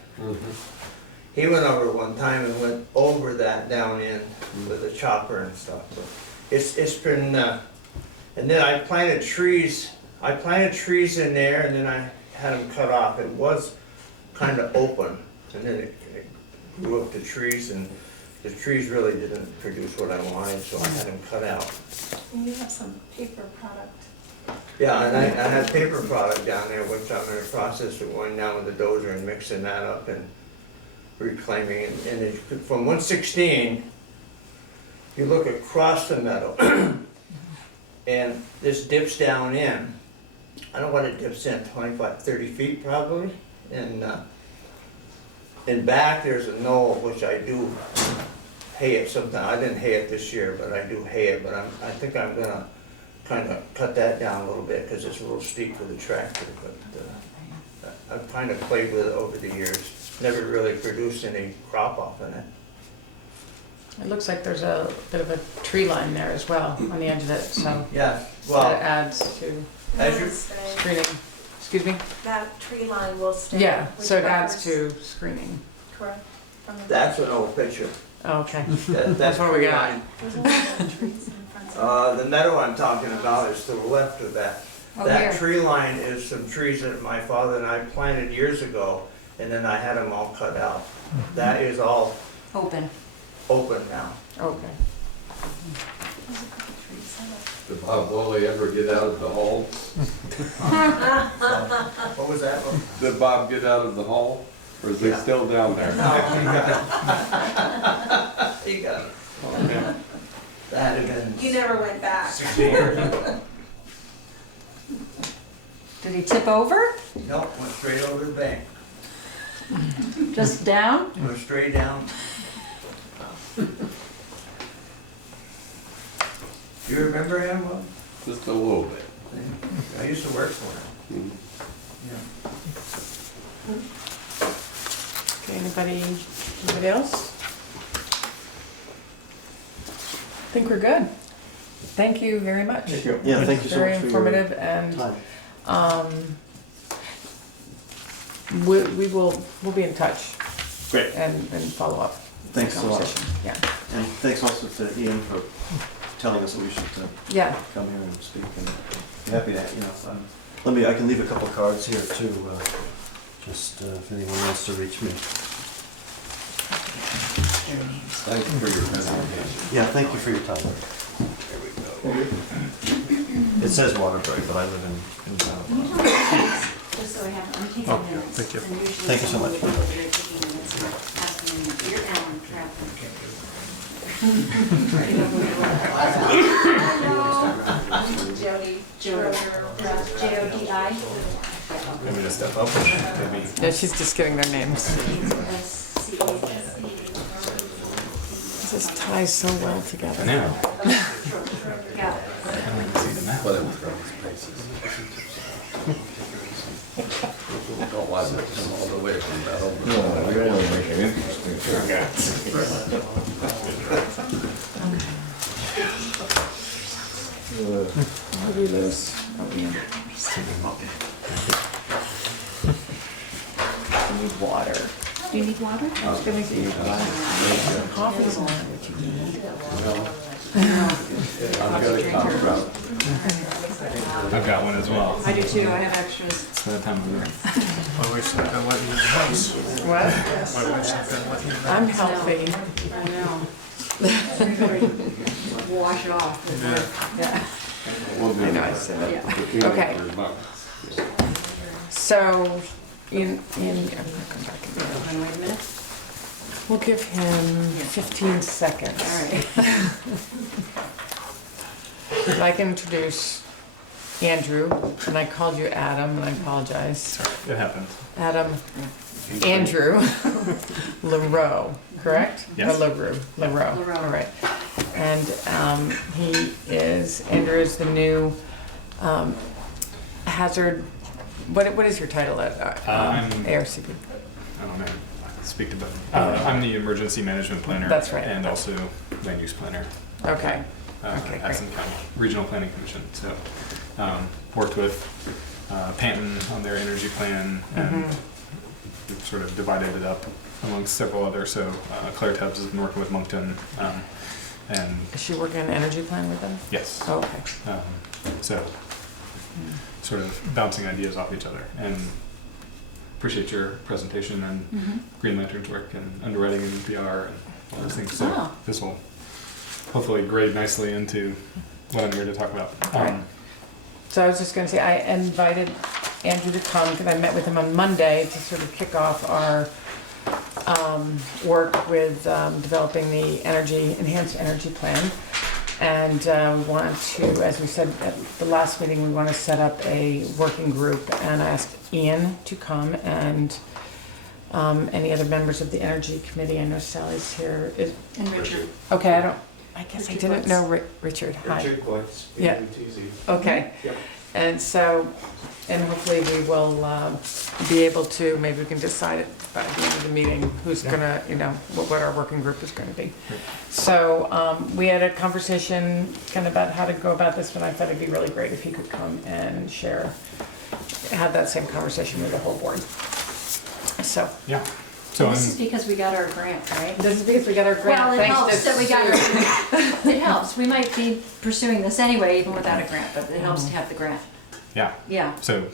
He went over one time and went over that down in with a chopper and stuff. So it's been, and then I planted trees. I planted trees in there, and then I had them cut off. It was kind of open, and then it grew up to trees, and the trees really didn't produce what I wanted, so I had them cut out. You have some paper product. Yeah, and I had paper product down there, which I'm in the process of going down with the dozer and mixing that up and reclaiming it. And from 116, you look across the meadow, and this dips down in. I don't know what it dips in, 25, 30 feet probably. And in back, there's a knoll, which I do hay it sometimes. I didn't hay it this year, but I do hay it. But I think I'm gonna kind of cut that down a little bit because it's a little steep for the tractor. But I've kind of played with it over the years. Never really produced any crop off in it. It looks like there's a bit of a tree line there as well on the edge of it, so Yeah, that well, adds to As It you- will stay. screening. Excuse me? That tree line will stay. Yeah, which so it adds buffers- to screening. Correct. From the- that's an old picture. Oh, okay. That's what we got. There's a lot of trees in front of it. The meadow I'm talking about is to the left of that. Oh, That here. tree line is some trees that my father and I planted years ago, and then I had them all cut out. That is all Open. open now. Okay. Did Bob Willie ever get out of the hall? What was that? Did Bob get out of the hall? Or is he Yeah. still down there? No, he got it. That had been You never went back. 16 years ago. Did he tip over? Nope, went straight over the bank. Just down? Went straight down. You remember him? Will? Just a little bit. I used to work for him. Mhm. Yeah. Okay, anybody else? I think we're good. Thank you very much. Yeah, thank you so Very much for informative your and time. we'll be in touch Great. and follow up. Thanks a lot. Conversation. Yeah. And thanks also to Ian for telling us that we should Yeah. come here and speak, and I'm happy to, I can leave a couple cards here too, just if anyone wants to reach me. Thank you for your presentation. Yeah, thank you for your time. It says Waterbury, but I live in town. Just so I have, I'm taking Oh, minutes. thank you. And usually Thank you so someone much. would be over there taking minutes and asking me, you're Alan Trafford. Jody, Jodi. Maybe to step up, maybe. Yeah, she's just getting their names. This ties so well together. Now. Yeah. But it was spaces. Don't want it to come all the way from that over. No, we want to make it interesting. I'll do this. I need water. Do you need water? I was gonna get you water. Coffee's on what you need. I'm gonna come from. I've got one as well. I do too, I have extras. It's that time of year. My wife's not gonna let me in the house. What? My wife's not gonna let me in the house. I'm healthy. I know. Wash it off. Yeah. I know, I said it. Yeah. Okay. So, I'm gonna come back and Wanna wait a minute? we'll give him 15 seconds. All right. I'd like to introduce Andrew, and I called you Adam, and I apologize. It happens. Andrew LaRoe, correct? Yes. Or LaRue, LaRoe. all right. And Andrew is the new hazard, what is your title at I'm- ARCP? I don't know. Speak to both. I'm the emergency management planner. That's right. And also land use planner. Okay, Okay, Addison County Regional Planning Commission. So, worked with Panton on their energy plan, and we've sort of divided it up amongst several others. So, Claire Tubbs has been working with Moncton, and is she working on energy plan with them? yes. Oh, okay. So, sort of bouncing ideas off each other. And appreciate your presentation and Green Lantern's work and underwriting and PR and all those things. So Oh. this will hopefully grade nicely into what I'm here to talk about. Right. So I was just gonna say, I invited Andrew to come, because I met with him on Monday to sort of kick off our work with developing the enhanced energy plan. And we want to, as we said at the last meeting, we want to set up a working group, and I asked Ian to come, and any other members of the energy committee. I know Sally's here. And Richard. Okay, I guess I Richard didn't Quotes. know Richard. Hi. Richard Quotes, Yeah. PWTZ. Okay. Yep. And so, and hopefully we will be able to, maybe we can decide it by the end of the meeting, who's gonna, what our working group is gonna be. So, we had a conversation kind of about how to go about this, but I thought it'd be really great if he could come and have that same conversation with the whole board. So, Yeah. So This is I'm, because we got our grant, right? this is because we got our grant. Well, it thanks helps to that we got Sue. our, it helps. We might be pursuing this anyway, even without a grant, but it helps to have the grant. yeah. Yeah. So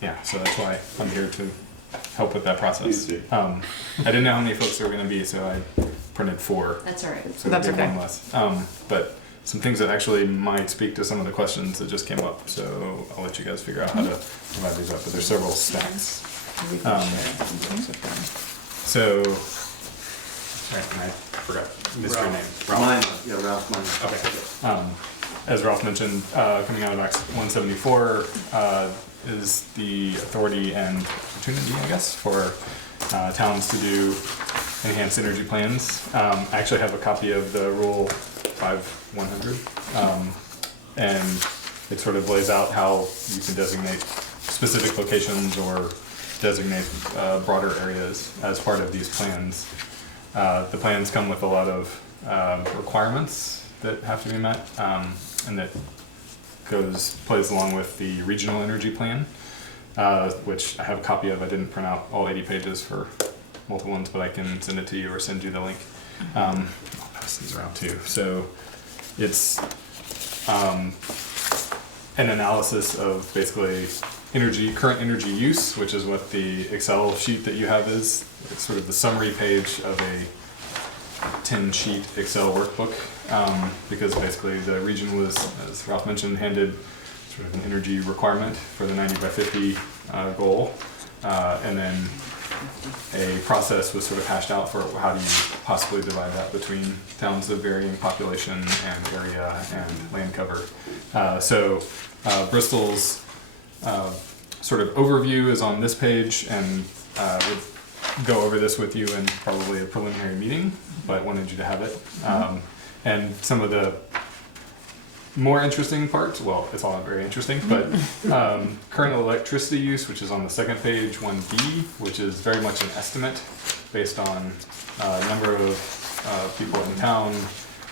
that's why I'm here to help with that process. Easy. I didn't know how many folks there were going to be, so I printed 4. That's all right. So That's it'd be okay. one less. But some things that actually might speak to some of the questions that just came up. So I'll let you guys figure out how to divide these up. But there's several stacks. We can share some things with them. So, and I forgot, missed your name. Ralph. Ralph, mine. Okay. As Ralph mentioned, coming out of Act 174 is the authority and opportunity, I guess, for towns to do enhanced energy plans. I actually have a copy of the Rule 5100, and it sort of lays out how you can designate specific locations or designate broader areas as part of these plans. The plans come with a lot of requirements that have to be met, and that plays along with the regional energy plan, which I have a copy of. I didn't print out all 80 pages for multiple ones, but I can send it to you or send you the link. I'll pass these around too. So it's an analysis of basically current energy use, which is what the Excel sheet that you have is. It's sort of the summary page of a 10-sheet Excel workbook, because basically the region was, as Ralph mentioned, handed sort of an energy requirement for the 90 by 50 goal, and then a process was sort of hashed out for how do you possibly divide that between towns of varying population and area and land cover. So Bristol's sort of overview is on this page, and would go over this with you in probably a preliminary meeting, but wanted you to have it. And some of the more interesting parts, well, it's all very interesting, but current electricity use, which is on the second page, 1B, which is very much an estimate based on number of people in town,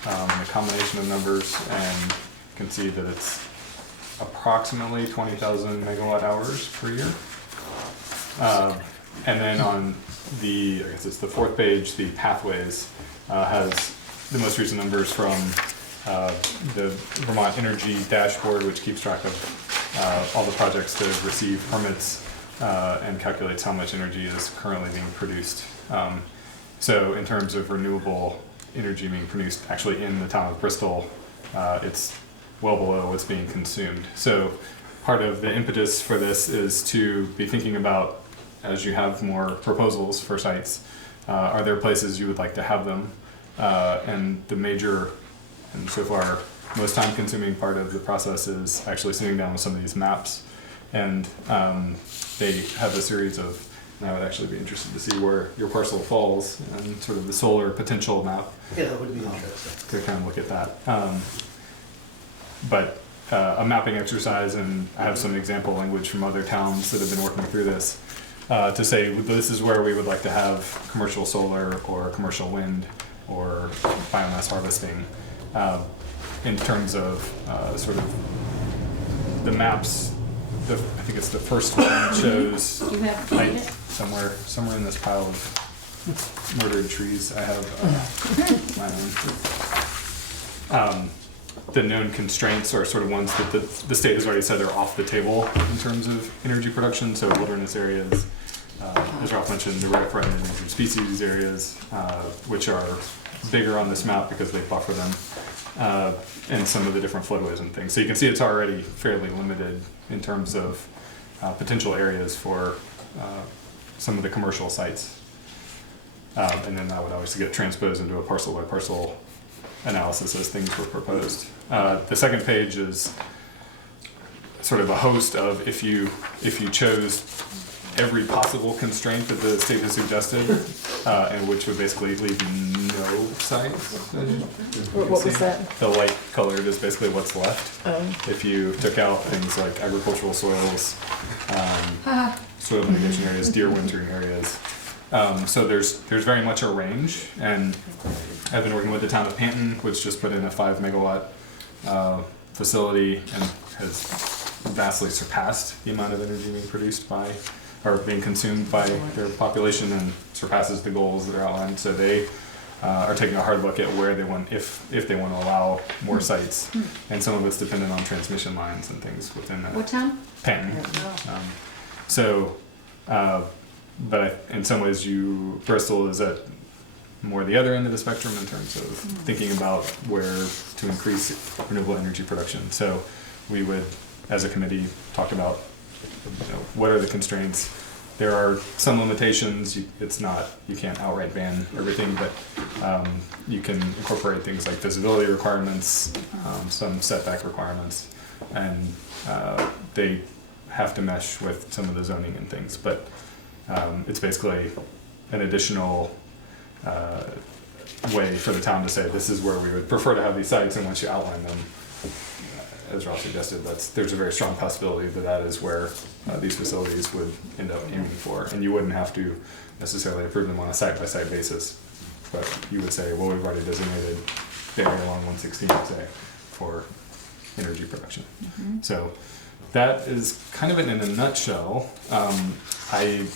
a combination of numbers, and you can see that it's approximately 20,000 megawatt hours per year. And then on the, I guess it's the fourth page, the pathways, has the most recent numbers from the Vermont Energy Dashboard, which keeps track of all the projects that have received permits and calculates how much energy is currently being produced. So in terms of renewable energy being produced actually in the town of Bristol, it's well below what's being consumed. So part of the impetus for this is to be thinking about, as you have more proposals for sites, are there places you would like to have them? And the major, and so far most time consuming part of the process is actually sitting down with some of these maps, and they have a series of, and I would actually be interested to see where your parcel falls and sort of the solar potential map. Yeah, that would be interesting. To kind of look at that. But a mapping exercise, and I have some example language from other towns that have been working through this, to say this is where we would like to have commercial solar or commercial wind or biomass harvesting. In terms of sort of the maps, I think it's the first one shows You have to read it? somewhere in this pile of murdered trees. I have my own. The known constraints are sort of ones that the state has already said are off the table in terms of energy production. So wilderness areas, as Ralph mentioned, the rare threatened endangered species areas, which are bigger on this map because they buffer them, and some of the different floodways and things. So you can see it's already fairly limited in terms of potential areas for some of the commercial sites. And then that would obviously get transposed into a parcel by parcel analysis as things were proposed. The second page is sort of a host of if you chose every possible constraint that the state has suggested, and which would basically leave no sites. What was that? The light colored is basically what's left. If you took out things like agricultural soils, soil mitigation areas, deer wintering areas. So there's very much a range, and I've been working with the town of Panton, which just put in a 5 megawatt facility and has vastly surpassed the amount of energy being produced by, or being consumed by their population, and surpasses the goals that are outlined. So they are taking a hard look at where they want, if they want to allow more sites, and some of it's dependent on transmission lines and things within that. What town? Panton. But in some ways, Bristol is at more the other end of the spectrum in terms of thinking about where to increase renewable energy production. So we would, as a committee, talk about what are the constraints. There are some limitations. You can't outright ban everything, but you can incorporate things like visibility requirements, some setback requirements, and they have to mesh with some of the zoning and things. But it's basically an additional way for the town to say this is where we would prefer to have these sites, and once you outline them, as Ralph suggested, there's a very strong possibility that is where these facilities would end up aiming for, and you wouldn't have to necessarily approve them on a site-by-site basis, but you would say, well, we've already designated the area along 116, say, for energy production. So that is kind of it in a nutshell. I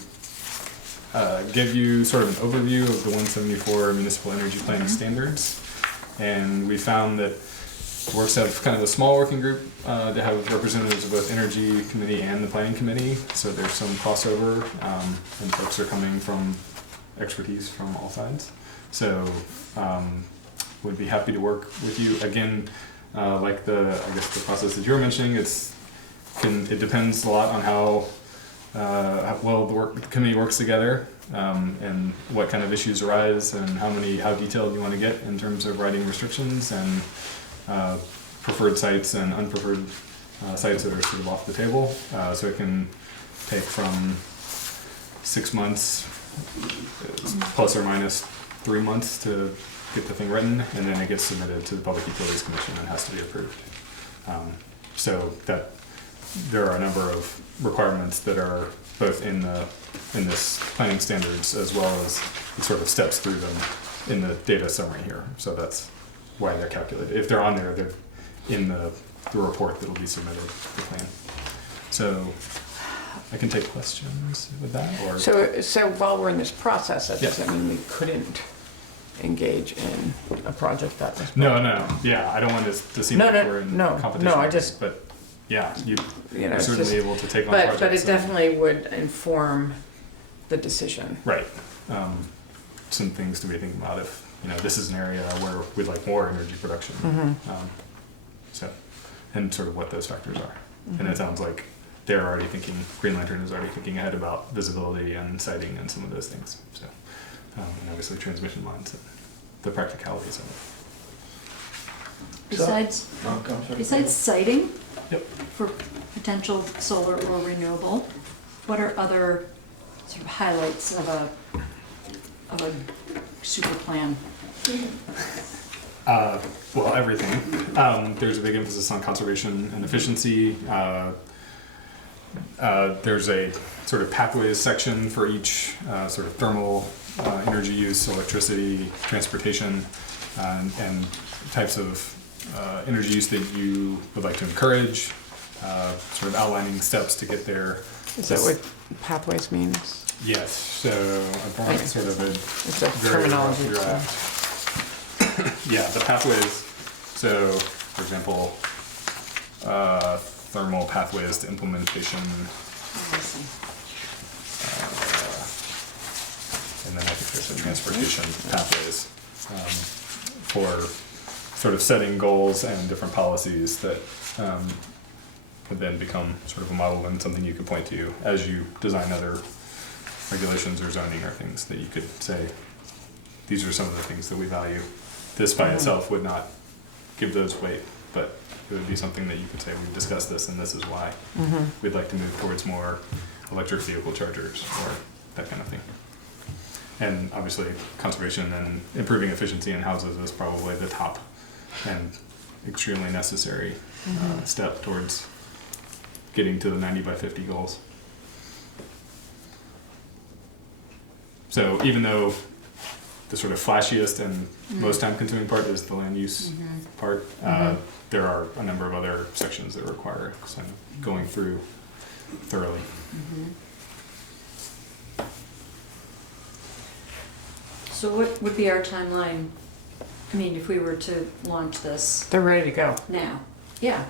give you sort of an overview of the 174 municipal energy planning standards, and we found that boards have kind of a small working group to have representatives of both energy committee and the planning committee. So there's some crossover, and folks are coming from expertise from all sides. So would be happy to work with you again. Like the process that you were mentioning, it depends a lot on how well the committee works together, and what kind of issues arise, and how detailed you want to get in terms of writing restrictions and preferred sites and unpreferred sites that are sort of off the table. So it can take from 6 months plus or minus 3 months to get the thing written, and then it gets submitted to the Public Utilities Commission and has to be approved. So that there are a number of requirements that are both in this planning standards, as well as it sort of steps through them in the data summary here. So that's why they're calculated. If they're on there, they're in the report that will be submitted, the plan. So I can take questions with that, or So while we're in this process, that Yes. doesn't mean we couldn't engage in a project that was. no, yeah, I don't want this to seem No, like no, we're in no, competition. no, I just- but yeah, You know, you're it's certainly just- able to take on projects. But it and- definitely would inform the decision. Right. Some things to be thinking about if, this is an area where we'd like more energy production. So, and sort of what those factors are. And it sounds like they're already thinking, Green Lantern is already thinking ahead about visibility and siting and some of those things. So, and obviously transmission lines and the practicalities of it. Besides siting Yep. for potential solar or renewable, what are other sort of highlights of a super plan? Well, everything. There's a big emphasis on conservation and efficiency. There's a sort of pathways section for each sort of thermal energy use, electricity, transportation, and types of energy use that you would like to encourage, sort of outlining steps to get there. Is that what pathways means? Yes, so I brought Okay. sort of a It's a very rough terminology. draft. Yeah, the pathways, so for example, thermal pathways to implementation, and then I think there's a transportation pathways for sort of setting goals and different policies that would then become sort of a model and something you could point to as you design other regulations or zoning or things that you could say, these are some of the things that we value. This by itself would not give those weight, but it would be something that you could say, we've discussed this and this is why we'd like to move towards more electric vehicle chargers or that kind of thing. And obviously conservation and improving efficiency in houses is probably the top and extremely necessary step towards getting to the 90 by 50 goals. So even though the sort of flashiest and most time consuming part is the land use part, there are a number of other sections that require kind of going through thoroughly. So what would be our timeline? I mean, if we were to launch this They're ready to go. now? Yeah,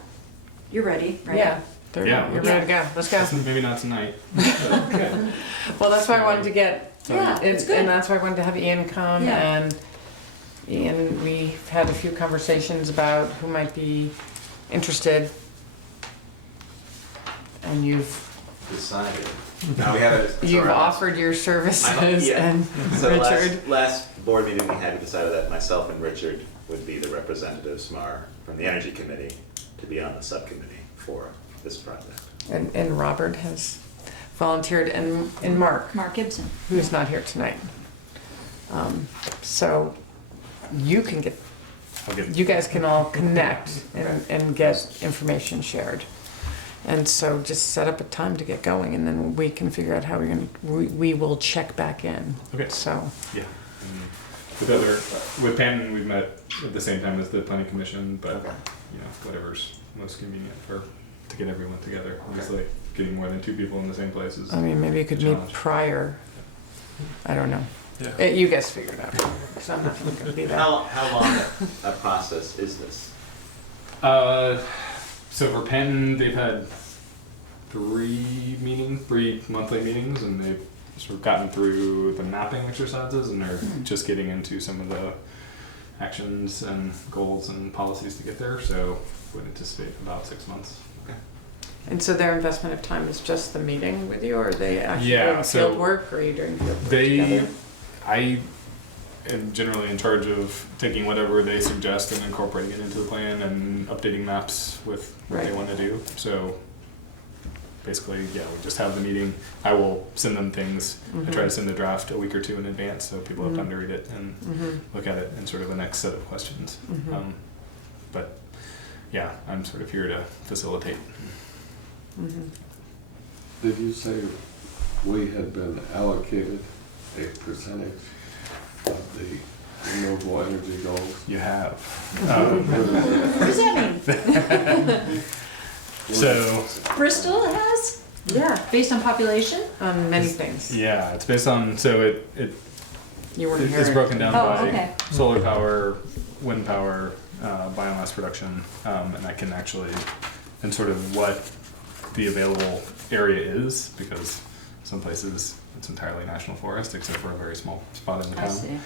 you're ready, right? Yeah. Yeah. You're ready to go. Let's go. Maybe not tonight. Well, that's why I wanted to get, Yeah, it's good. and that's why I wanted to have Ian come, Yeah. and Ian, we've had a few conversations about who might be interested. And Decided. No, we haven't. you've sorry. offered your services, Yeah. and So Richard. last board meeting we had, we decided that myself and Richard would be the representatives from the Energy Committee to be on the subcommittee for this project. And Robert has volunteered, and Mark, Mark Gibson. who's not here tonight. So you can get, I'll get you guys can all connect and get information shared. And so just set up a time to get going, and then we can figure out how we will check back in. Okay. So, Yeah. And with Panton, we've met at the same time as the planning commission, but Okay. whatever's most convenient to get everyone together. Obviously, getting more than 2 people in the same place is. I mean, maybe you could meet Challenge. prior. I don't know. Yeah. You guys figure it out, because I'm not gonna be there. How long a process is this? So for Penn, they've had three monthly meetings, and they've sort of gotten through the mapping exercises, and they're just getting into some of the actions and goals and policies to get there. So would anticipate about 6 months. And so their investment of time is just the meeting with you, or are they actually Yeah, doing so field work, or are you doing field work They, together? I am generally in charge of taking whatever they suggest and incorporating it into the plan and updating maps with what they Right. want to do. So basically, yeah, we just have the meeting. I will send them things. I try to send the draft a week or two in advance so people have time to read it and look at it and sort of the next set of questions. But yeah, I'm sort of here to facilitate. Did you say we had been allocated a percentage of the renewable energy goals? You have. What does that mean? So Bristol has, Yeah, based on population? on many things. yeah, it's based on, so it You weren't here. it's broken down Oh, by okay. solar power, wind power, biomass production, and I can actually, and sort of what the available area is, because some places it's entirely national forest except for a very small spot in the I town. see.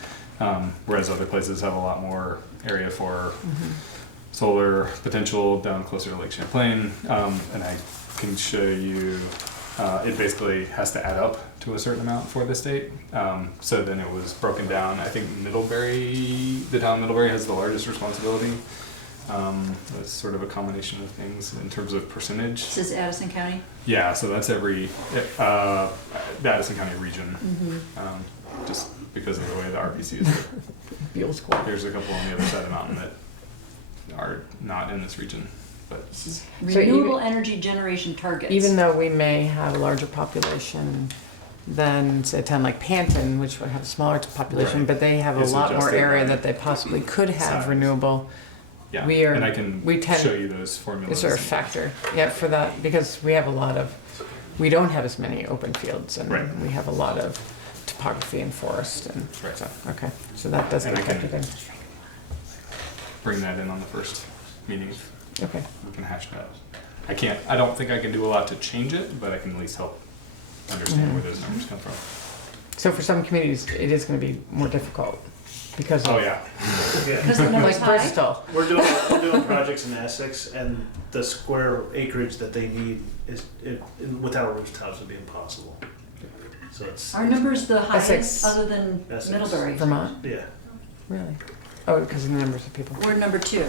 Whereas other places have a lot more area for solar potential down closer to Lake Champlain, and I can show you. It basically has to add up to a certain amount for the state. So then it was broken down. I think the town of Middlebury has the largest responsibility. It's sort of a combination of things in terms of percentage. This is Addison County? Yeah, so that's every the Addison County region, just because of the way the RPC is. Beal School. There's a couple on the other side of the mountain that are not in this region, but Renewable energy generation targets. Even though we may have a larger population than, say, a town like Panton, which would have a smaller population, Right. but they have a It's lot more adjusted area by that they possibly could have size. renewable. yeah, We are- and I can we tend- show you those formulas. Is there a factor? Yeah, for that, because we have a lot of, we don't have as many open fields, and Right. we have a lot of topography and forest, and Right. so, okay, so that does And get I can- factored in. Bring that in on the first meeting. Okay, We can hash that. I don't think I can do a lot to change it, but I can at least help understand where those numbers come from. so for some communities, it is gonna be more difficult, because Oh of, yeah, Yeah. Because the number's like high? Bristol. We're doing projects in Essex, and the square acreage that they need without rooftops would be impossible. So it's, Are numbers the highest Essex. other than Essex. Middlebury? Vermont, yeah. really? Oh, because of the numbers of people. Ward number 2,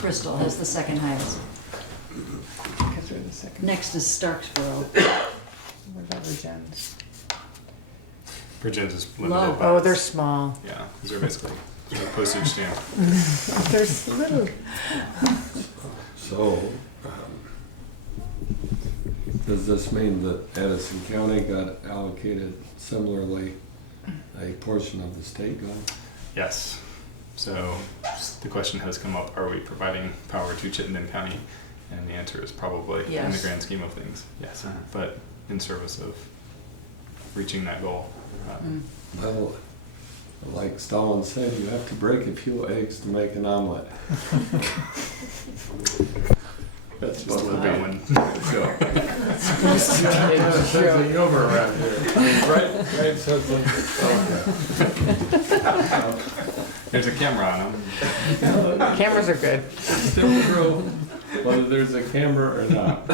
Bristol has the second highest. Because we're the second. Next is Starksboro. What about Regents? Virgins is Low. limited by. Oh, they're small. Yeah, these are basically sort of postage stamp. They're little. So, does this mean that Addison County got allocated similarly a portion of the state gun? Yes. So the question has come up: are we providing power to Chittenden County? And the answer is probably, in the Yes. grand scheme of things, yes. But in service of reaching that goal. Well, like Stalin said, you have to break a few eggs to make an omelet. That's Just what a we'll little be. bit one. Sense of humor around here. Right, sense of, There's a camera on them. Cameras are good. still true, whether there's a camera or not.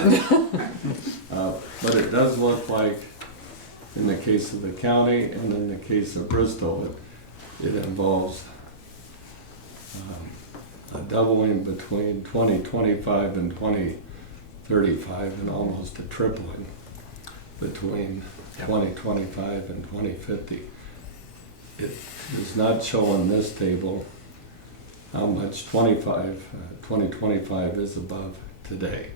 But it does look like, in the case of the county and in the case of Bristol, it involves a doubling between 2025 and 2035 and almost a tripling between Yep. 2025 and 2050. It does not show on this table how much 2025 is above today.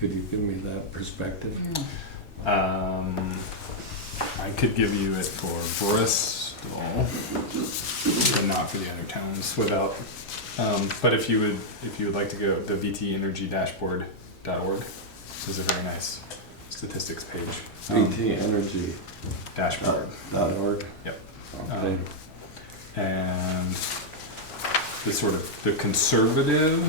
Could you give me that perspective? I could give you it for Bristol, but not for the other towns without. But if you would like to go, the VTEnergydashboard.org. This is a very nice statistics page. VTEnergy.org. Dashboard. Yep. And the sort of the conservative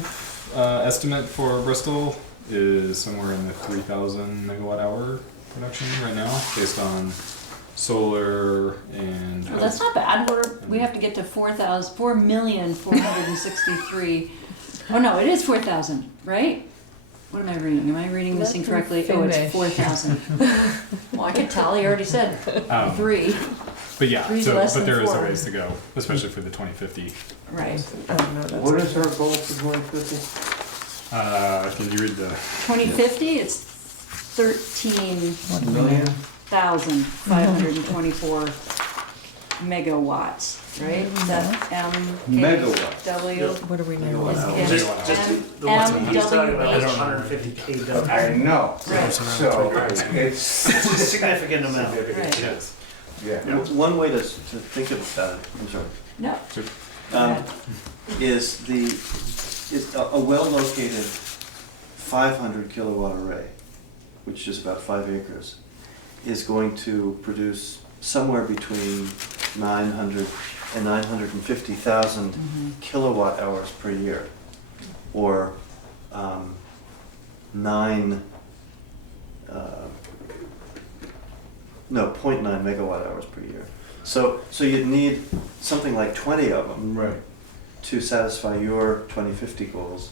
estimate for Bristol is somewhere in the 3,000 megawatt hour production right now, based on solar and. Well, that's not bad. We have to get to 4,463. Oh no, it is 4,000, right? What am I reading? Am I reading this Let them incorrectly? Oh, it's finish. 4,000. Well, I could tell. He already said Um, 3. But yeah, Three's so less but than there is a 4. ways to go, especially for the 2050. Right. I don't know, that's. What is our goal for 2050? Can you read the? 2050, it's 13,524 megawatts, right? Is that Megawatts. MKW? What are we now? Megawatt hours. Is- Just the ones that he's talking about is MWH. 150 kW. I know, Right. so it's, It's a significant amount. Right. Yes. yeah. One way to think about it, I'm sorry, No. um, is a well-located 500 kilowatt array, which is about 5 acres, is going to produce somewhere between 900 and 950,000 kilowatt hours per year, or 0.9 megawatt hours per year. So you'd need something like 20 of them Right. to satisfy your 2050 goals.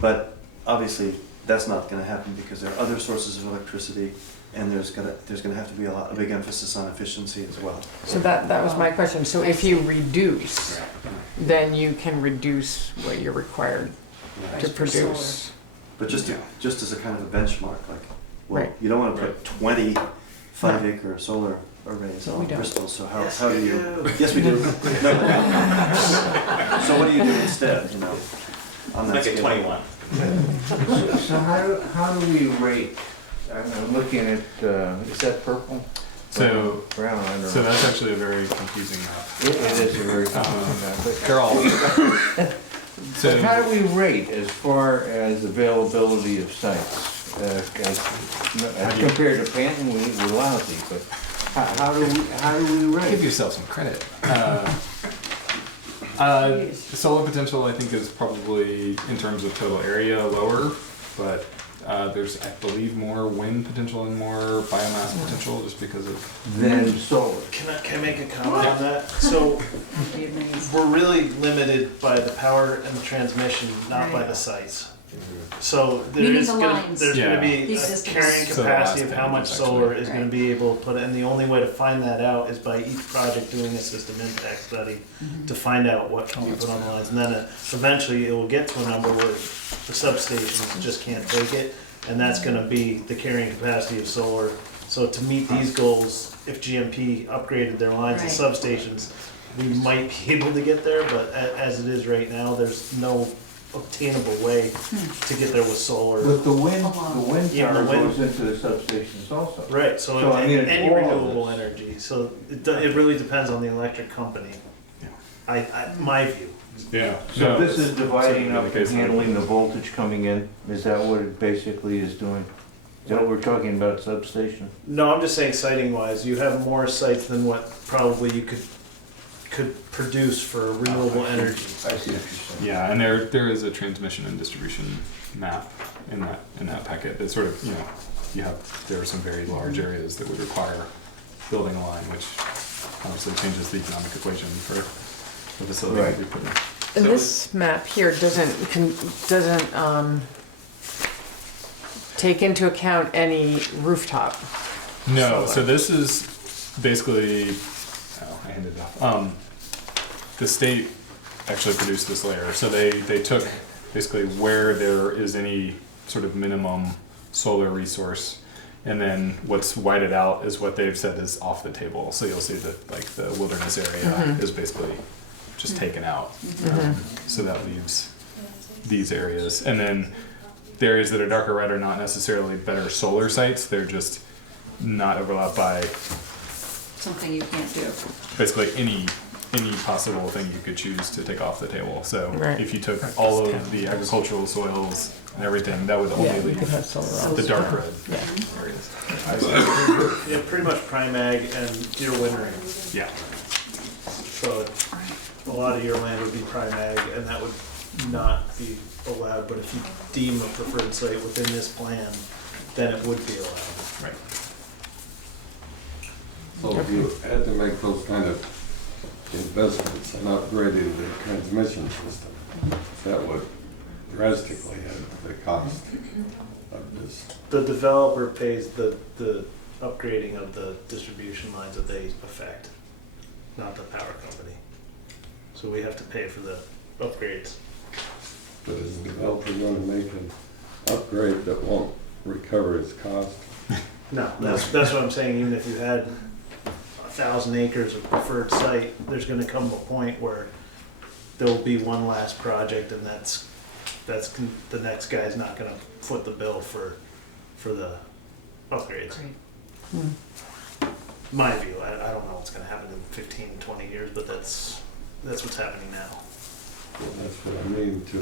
But obviously, that's not gonna happen because there are other sources of electricity, and there's gonna have to be a big emphasis on efficiency as well. So that was my question. So if you reduce, then you can reduce what you're required to For solar. produce. But just as a kind of a benchmark, like, well, Right. you don't wanna put 20 5-acre solar arrays We on don't. Bristol, so how Yes, do we you? do. Yes, we do. No. So what do you do instead, on that Make it scale? 21. So how do we rate? I'm looking at, is that purple? So, Brown, I don't know. so that's actually a very confusing map. It is a very confusing map, but They're all. so how So, do we rate as far as availability of sites? As compared to Panton, we're lousy, but how do we give rate? yourself some credit. Solar potential, I think, is probably, in terms of total area, lower, but there's, I believe, more wind potential and more biomass potential just because of. Then solar. Can I make a comment on that? So we're really limited by the power and the transmission, not by the sites. So Meaning there's the gonna, lines. there's gonna be These a systems. carrying So the capacity last of how thing much is solar actually- is gonna be able to put in, and the only way to find that out is by each project doing a system impact study to find out what can be put on the lines, and then eventually it will get to a number where the substations just can't take it, and that's gonna be the carrying capacity of solar. So to meet these goals, if GMP upgraded their lines and Right. substations, we might be able to get there, but as it is right now, there's no obtainable way to get there with solar. But the wind Yeah, tower the wind- goes into the substations also. Right, So, I mean, it's any all of renewable this. energy, so it really depends on the electric company. My view. Yeah. So this is dividing So, up okay, and so- handling the voltage coming in? Is that what it basically is doing? Is that what we're talking about, substation? No, I'm just saying siting wise, you have more sites than what probably you could produce for renewable energy. I see what you're saying. Yeah, and there is a transmission and distribution map in that packet that sort of, there are some very large areas that would require building a line, which obviously changes the economic equation for the facility Right. to be put in. And this map here doesn't take into account any rooftop. No, so solar. this is basically, I handed it off. The state actually produced this layer. So they took basically where there is any sort of minimum solar resource, and then what's whited out is what they've said is off the table. So you'll see that like the wilderness area is basically just taken out. So that leaves these areas. And then the areas that are darker red are not necessarily better solar sites, they're just not overlapped by Something you can't do. basically any possible thing you could choose to take off the table. So Right. if you took all of the agricultural soils and everything, that would only Yeah, we could leave have solar on. the dark red Yeah. areas. Yeah, pretty much prime ag and deer wintering. Yeah. So a lot of your land would be prime ag, and that would not be allowed, but if you deem a preferred site within this plan, then it would be allowed. Right. So if you had to make those kind of investments and upgrading the transmission system, that would drastically add the cost of this. The developer pays the upgrading of the distribution lines that they affect, not the power company. So we have to pay for the upgrades. But is the developer going to make an upgrade that won't recover its cost? No, that's what I'm saying. Even if you had 1,000 acres of preferred site, there's going to come a point where there will be one last project, and that's the next guy's not going to foot the bill for the upgrades. Great. My view. I don't know what's going to happen in 15, 20 years, but that's what's happening now. Well, that's what I mean to,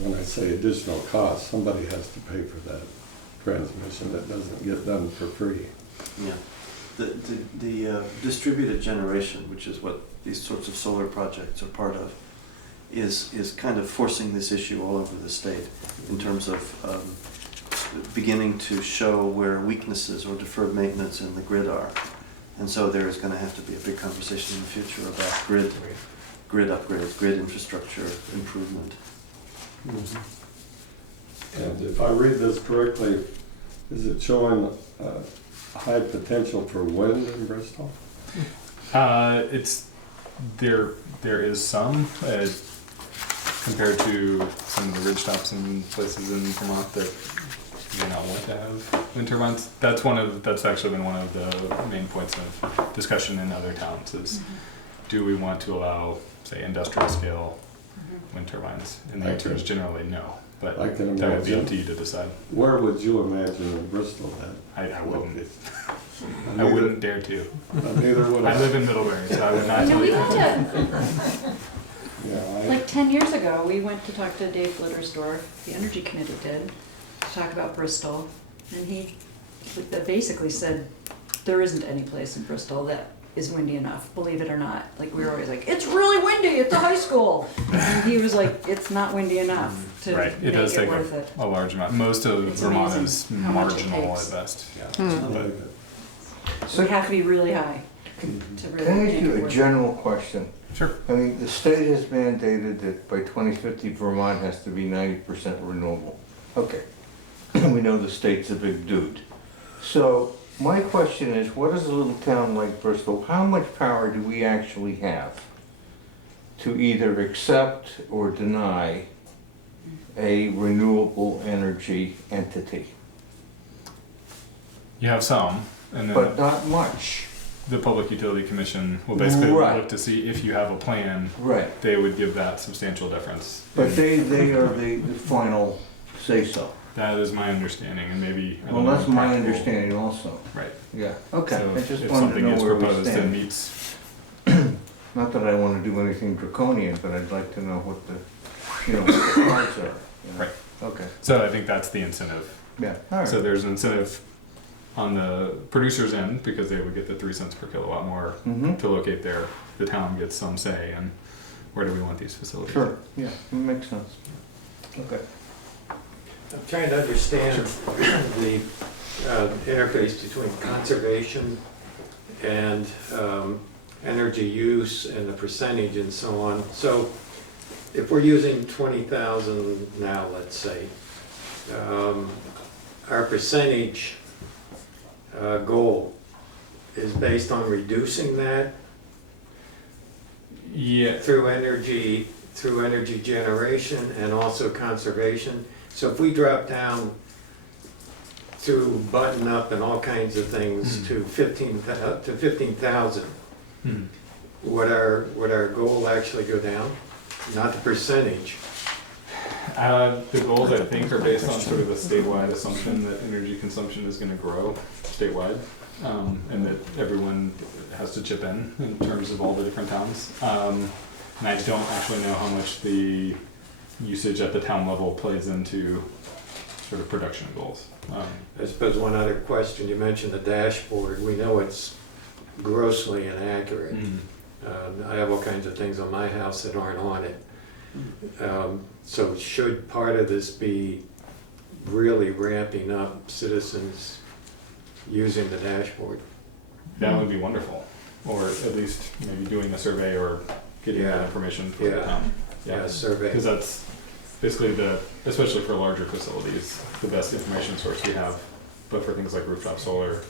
when I say additional cost, somebody has to pay for that transmission. That doesn't get done for free. Yeah. The distributed generation, which is what these sorts of solar projects are part of, is kind of forcing this issue all over the state in terms of beginning to show where weaknesses or deferred maintenance in the grid are. And so there is going to have to be a big conversation in the future about grid upgrades, grid infrastructure improvement. And if I read this correctly, is it showing high potential for wind in Bristol? There is some compared to some of the ridge tops and places in Vermont that may not want to have wind turbines. That's actually been one of the main points of discussion in other towns is do we want to allow, say, industrial scale wind turbines? And the answer is generally no. But I can that would be up imagine. to you to decide. Where would you imagine in Bristol that? I wouldn't. I Neither- wouldn't dare to. Neither would I live in Middlebury, so I would not You know, tell we you. had to, Yeah, like 10 years ago, we went to talk to Dave Flittersdorf, the Energy Committee did, to talk about Bristol. And he basically said, there isn't any place in Bristol that is windy enough, believe it or not. Like, we were always like, it's really windy, it's a high school. And he was like, it's not windy enough to Right, make it does it take worth it. a large amount. Most of It's Vermont amazing is how much it marginal takes. at best. Yeah. I like it. So we have to be really high to really Can I make ask it you a worth it. general question? Sure. I mean, the state has mandated that by 2050 Vermont has to be 90% renewable. Okay. We know the state's a big dude. So my question is, what is a little town like Bristol, how much power do we actually have to either accept or deny a renewable energy entity? You have some, and then But not much. the Public Utility Commission will basically Right. look to see if you have a plan. Right. They would give that substantial deference. But they are the final say-so. That is my understanding, and maybe. I Well, don't know, that's my practical- understanding also. Right. Yeah, okay, So I just if wanted to something know is where we proposed and stand. meets, Not that I wanna do anything draconian, but I'd like to know what the, what the cards are. you know? Right. Okay, so I think that's the incentive. yeah, all right. So there's an incentive on the producer's end because they would get the 3 cents per kilowatt more Mm-hmm, to locate there. The town gets some say in where do we want these facilities. sure, yeah, it makes sense. Okay. I'm trying to understand the interface between conservation and energy use and the percentage and so on. So if we're using 20,000 now, let's say, our percentage goal is based on reducing that Yeah. through energy generation and also conservation. So if we drop down to button up and all kinds of things to 15,000, Hmm. would our goal actually go down? Not the percentage. The goals, I think, are based on sort of a statewide assumption that energy consumption is going to grow statewide, and that everyone has to chip in terms of all the different towns. And I don't actually know how much the usage at the town level plays into sort of production goals. I suppose one other question, you mentioned the dashboard. We know it's grossly inaccurate. I have all kinds of things on my house that aren't on it. So should part of this be really ramping up citizens using the dashboard? That would be wonderful, or at least maybe doing a survey or getting that Yeah. information for the Yeah. town. Yeah, survey. Because that's basically especially for larger facilities, the best information source we have. But for things like rooftop solar,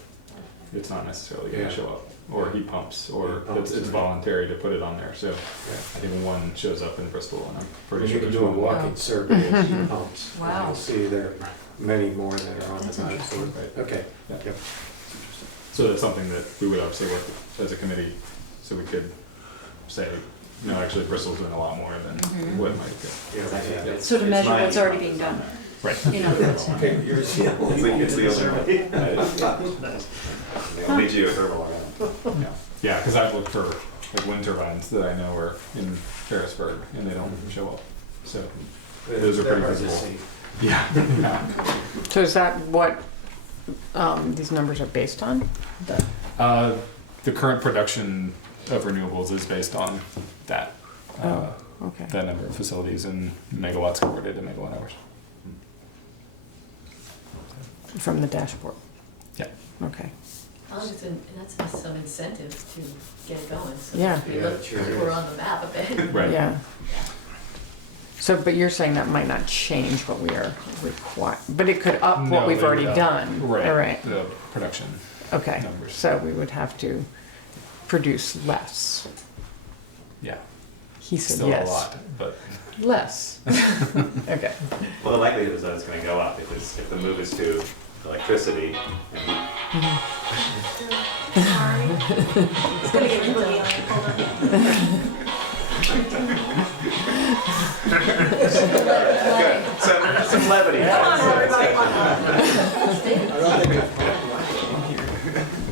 it's not necessarily going Yeah. to show up, or heat pumps, or Heat pumps, it's right. voluntary to put it on there. So I think one shows up in Bristol, and I'm pretty You sure can there's do a one. walking survey of heat pumps. and Wow. You'll see there are many more that are on the That's dashboard. Right. Okay. Yeah. Yep. So that's something that we would obviously work as a committee, so we could say, no, actually Bristol's doing a lot more than what might be. Yeah. So to measure what's already being done, Right. in other words. Okay, yours, yeah. It's the only one. Nice. The only geothermal around. Yeah, because I've looked for like wind turbines that I know are in Harrisburg and they don't show up. So those are They're pretty hard to visible. see. Yeah. Yeah. So is that what these numbers are based on? The current production of renewables is based on that. Okay. That number of facilities and megawatts converted to megawatt hours. From the dashboard? Yeah. Okay. That's some incentive to get it going, so Yeah. we Yeah, look, it sure we're is. on the map a bit. Right. Yeah. So, but you're saying that might not change what we are required, but it could up what No, we've they already would, done? Right. All right, The production. okay. numbers. So we would have to produce less. Yeah. He said Still yes. a lot, but Less. Okay. Well, the likelihood is that it's gonna go up if the move is to electricity and Sorry. It's gonna get really yellow, hold on. good. Some levity. Come on, everybody.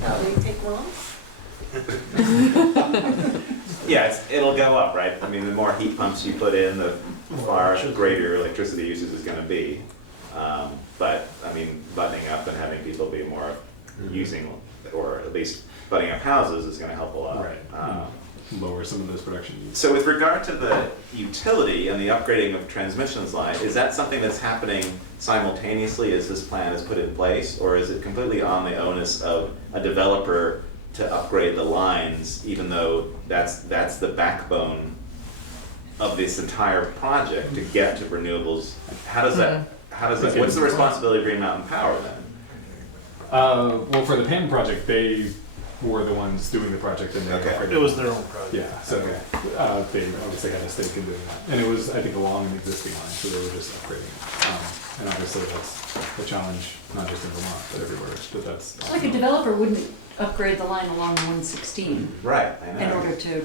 Will you take long? Yeah, it'll go up, right? I mean, the more heat pumps you put in, the far greater your electricity usage is gonna be. But, I mean, buttoning up and having people be more using, or at least buttoning up houses is gonna help a lot. Right. Lower some of those production needs. So with regard to the utility and the upgrading of transmissions line, is that something that's happening simultaneously as this plan is put in place? Or is it completely on the onus of a developer to upgrade the lines, even though that's the backbone of this entire project to get to renewables? How does that, what's the responsibility of Green Mountain Power then? Well, for the PAM project, they were the ones doing the project and they Okay. operated It was their own project. Yeah, so they obviously had a stake in doing that. And it was, I think, along an existing line, so they were just upgrading it. And obviously that's a challenge, not just in Vermont, but everywhere, but that's. It's like a developer wouldn't upgrade the line along 116 Right, I in know. order to,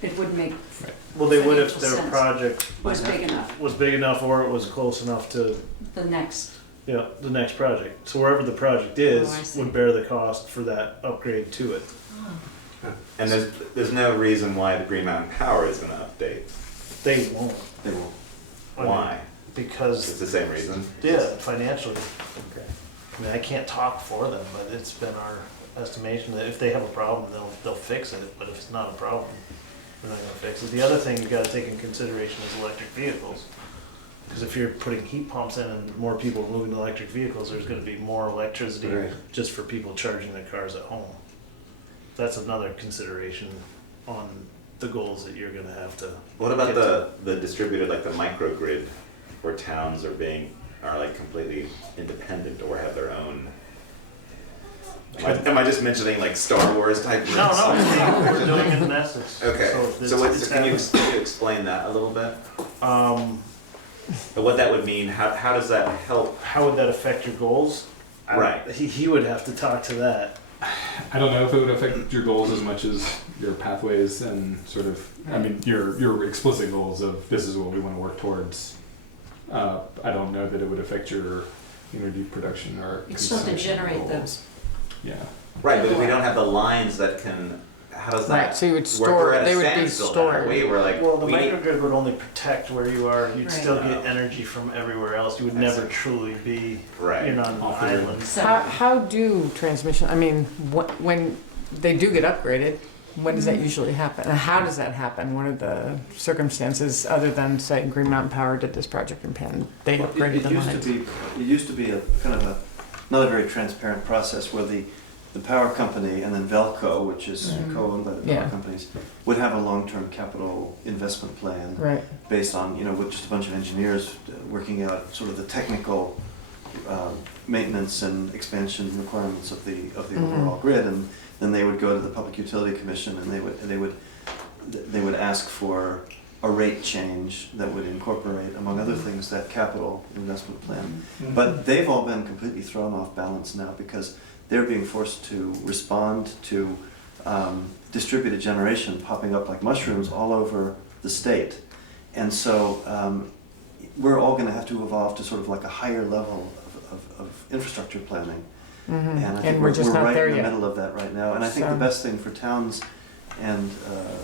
it wouldn't make, Well, they would if their Financial sense. project was big enough, was big enough or it was close enough to, the next, the next project. So wherever the project is, Oh, I see. would bear the cost for that upgrade to it. And there's no reason why the Green Mountain Power is gonna update. They won't. They won't. I mean, Why? Because, It's the same reason? yeah, financially. Okay. I mean, I can't talk for them, but it's been our estimation that if they have a problem, they'll fix it, but if it's not a problem, they're not gonna fix it. The other thing you gotta take in consideration is electric vehicles. Because if you're putting heat pumps in and more people are moving to electric vehicles, there's gonna be more electricity Right. just for people charging their cars at home. That's another consideration on the goals that you're gonna have to. What about get to. the distributed, like the microgrid, where towns are like completely independent or have their own? Am I just mentioning like Star Wars type? No, no, we're doing it in Essex. Okay, it's- so it's can you happening. explain that a little bit? How What that would mean, how does that help? would that affect your goals? Right. He would have to talk to that. I don't know if it would affect your goals as much as your pathways and sort of, I mean, your explicit goals of this is what we want to work towards. I don't know that it would affect your energy production or you still have to consumption generate goals. the, Yeah. Right, but if we don't have the lines that can, how does that? Right, so you would we're store, at a they would be standstill then, aren't stored. we? We're like, Well, the we need- microgrid would only protect where you are. You'd Right. still get energy from everywhere else. You would never truly be, Right. you're not an Off the grid. island. How do transmission, I mean, when they do get upgraded, When does that usually happen? And how does that happen? What are the circumstances other than, say, Green Mountain Power did this project in Penn? They Well, upgraded the lines. it used to be a kind of a, not a very transparent process where the power company and then Velco, which is co-owned by the power Yeah. companies, would have a long-term capital investment plan Right. based on, with just a bunch of engineers working out sort of the technical maintenance and expansion requirements of the overall grid, and then they would go to the Public Utility Commission and they would ask for a rate change that would incorporate, among other things, that capital investment plan. But they've all been completely thrown off balance now because they're being forced to respond to distributed generation popping up like mushrooms all over the state. And so we're all going to have to evolve to sort of like a higher level of infrastructure planning. And I think we're just not right there in the yet. middle of that right now. And I think the best thing for towns and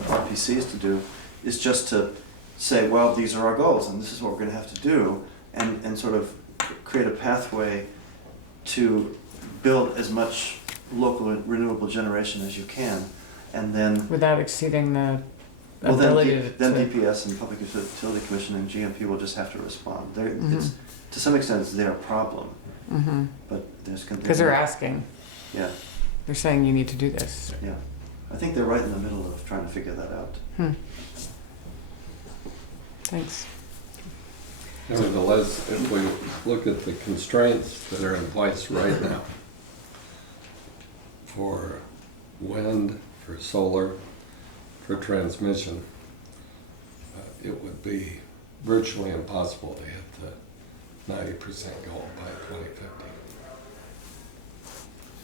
RPCs to do is just to say, well, these are our goals and this is what we're going to have to do, and sort of create a pathway to build as much local renewable generation as you can, and then Without exceeding the well, ability then to... DPS and Public Utility Commission and GMP will just have to respond. It's, to some extent, it's their problem, but there's Because they're asking. Yeah, They're saying you need to do this. yeah. I think they're right in the middle of trying to figure that out. Thanks. Nevertheless, if we look at the constraints that are in place right now for wind, for solar, for transmission, it would be virtually impossible to hit the 90% goal by 2050.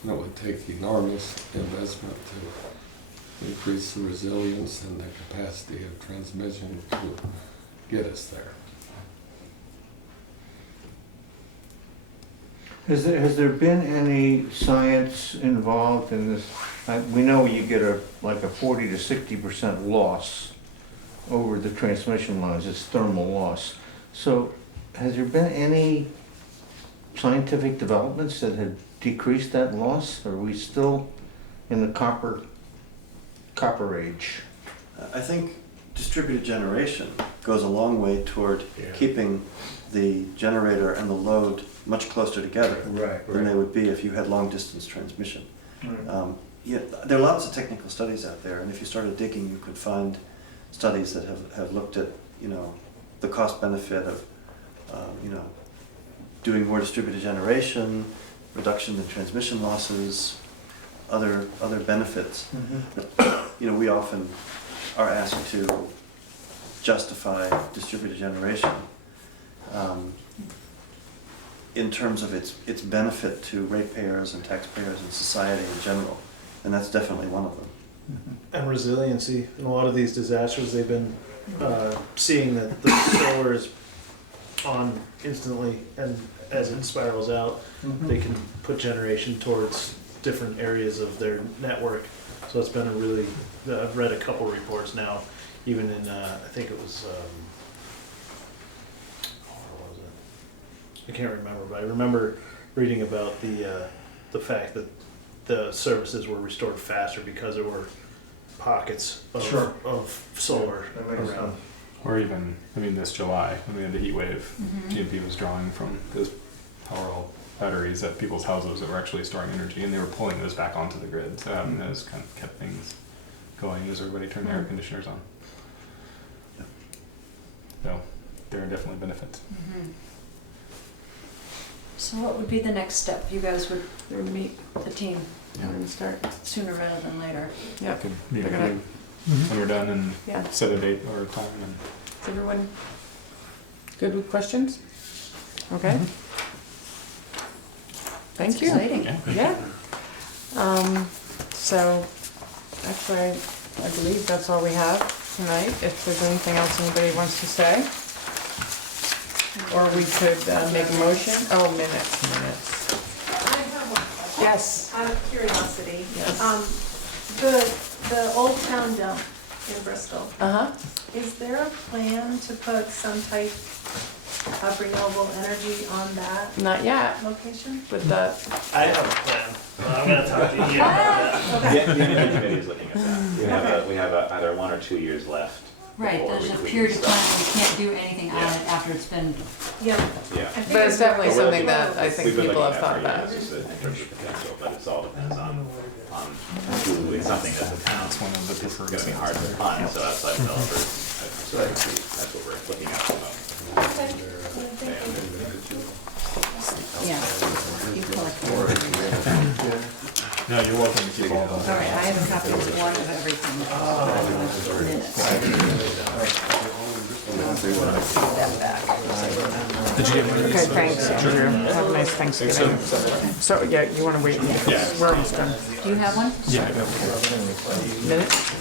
And it would take enormous investment to increase the resilience and the capacity of transmission to get us there. Has there been any science involved in this? We know you get like a 40 to 60% loss over the transmission lines, it's thermal loss. So has there been any scientific developments that have decreased that loss? Or are we still in the copper age? I think distributed generation goes a long way toward keeping the generator and the load much closer together than they would be if you had long distance transmission. There are lots of technical studies out there, and if you started digging, you could find studies that have looked at the cost benefit of doing more distributed generation, reduction in transmission losses, other benefits. We often are asked to justify distributed generation in terms of its benefit to ratepayers and taxpayers and society in general, and that's definitely one of them. And resiliency. In a lot of these disasters, they've been seeing that the solar is on instantly, and as it spirals out, they can put generation towards different areas of their network. So it's been a really, I've read a couple reports now, even in, I think it was, what was it? I can't remember, but I remember reading about the fact that the services were restored faster because there were pockets of solar around. Or even, this July, when we had the heat wave, GMP was drawing from those Powerwall batteries at people's houses that were actually storing energy, and they were pulling those back onto the grid. So those kind of kept things going as everybody turned their air conditioners on. So there are definitely benefits. So what would be the next step? You guys would meet the team and start sooner rather than later. Yeah. Could meet They're with gonna- you when we're done and Yeah. set a date or time. And Is everyone good with questions? Okay. Thank you. Exciting. yeah. Yeah. So, actually, I believe that's all we have tonight. If there's anything else anybody wants to say, or we could make a motion. Oh, minutes. I have one question. Yes. Out of curiosity. Yes. The old town dump in Bristol, Uh-huh. is there a plan to put some type of renewable energy on that Not yet, location? but that, I have a plan. Well, I'm gonna talk to you about that. The energy committee is looking at that. We have either 1 or 2 years left. Right, before there's a we period can of time start. we can't do anything on it after it's been, Yeah. Yeah. I think But it's definitely But we'll something be- that I think we've been people looking have thought at about. for years, in terms of potential, but it all depends on who, it's something that the town, That's one of the it's preferred gonna be sites. hard to find, so outside developers, so that's what we're looking at. Okay. yeah. You collect. No, you're welcome to keep all All those. right, I have a copy of one of everything. Minutes. That back. Did you get my Okay, thanks, Andrew. Have a nice Thanksgiving. So, yeah, you wanna wait? Yeah. We're almost done. Do you have one? Yeah, I got Minutes?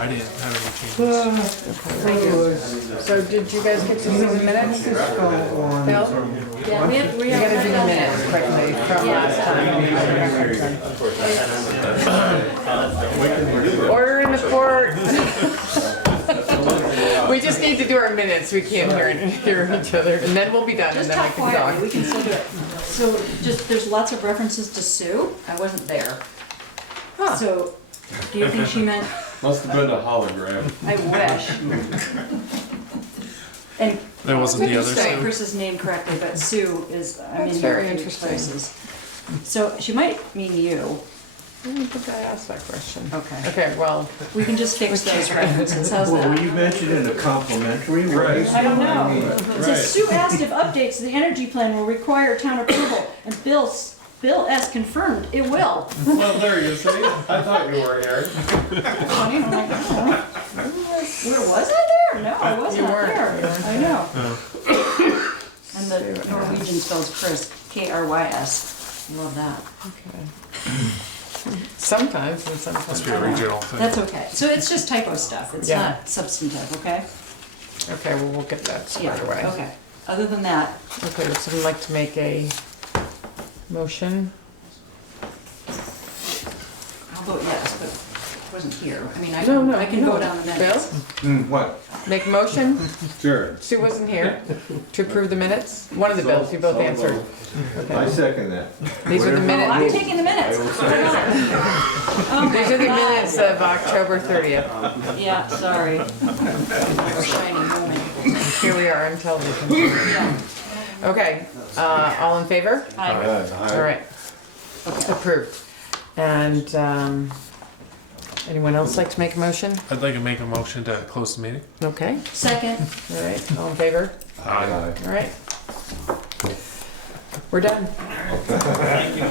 I didn't have any changes. Thank you. So did you guys get to see the minutes? Bill? Yeah, we have, You gotta do the minutes quickly from last time. Order in the court. We just need to do our minutes. We can't hear each other, and then we'll be done, and just then we talk can quietly, we talk. can still do it. So, just, there's lots of references to Sue, I wasn't there. Huh. So, do you think she meant, Must have been a hologram. I wish? And There wasn't the other say Sue. Chris's name correctly, but Sue is, I'm That's in very here a few interesting. places. So, she might mean you, I don't think I asked that question. okay. Okay, well, We can just fix those references, how's Well, were that? you mentioned in a complimentary? Right. I don't know. It Right. says Sue asked if updates to the energy plan will require town approval, and Bill S. confirmed it will. Well, there you see. I thought you were here. Funny, I'm like, oh. Where was I there? No, I was You not weren't. there. You weren't I know. And the Norwegian spells Chris, Krys. Love that. sometimes and sometimes Must be a not. regional thing. That's okay. So it's just typo stuff. It's Yeah. not substantive, okay? Okay, well, we'll get that Yeah, squared away. okay. Other than that, Okay, would someone like to make a motion? I'll vote yes, but I wasn't here. I mean, I No, can, no, I can no. go down the minutes. Bill, What? make a motion? Sure. Sue wasn't here to approve the minutes? One of the bills, you both So answered. I second that. These are the Oh, I'm minutes, taking the minutes. I will Hold on. Oh these my are the God. minutes of October 30th. Yeah, sorry. Shiny moment. Here we are on television. Yeah. Okay, all in favor? Hi. All right, approved. And, anyone else like to make a motion? I'd like to make a motion to close the meeting. Okay, Second. all right, all in favor? Aye. All right. We're done.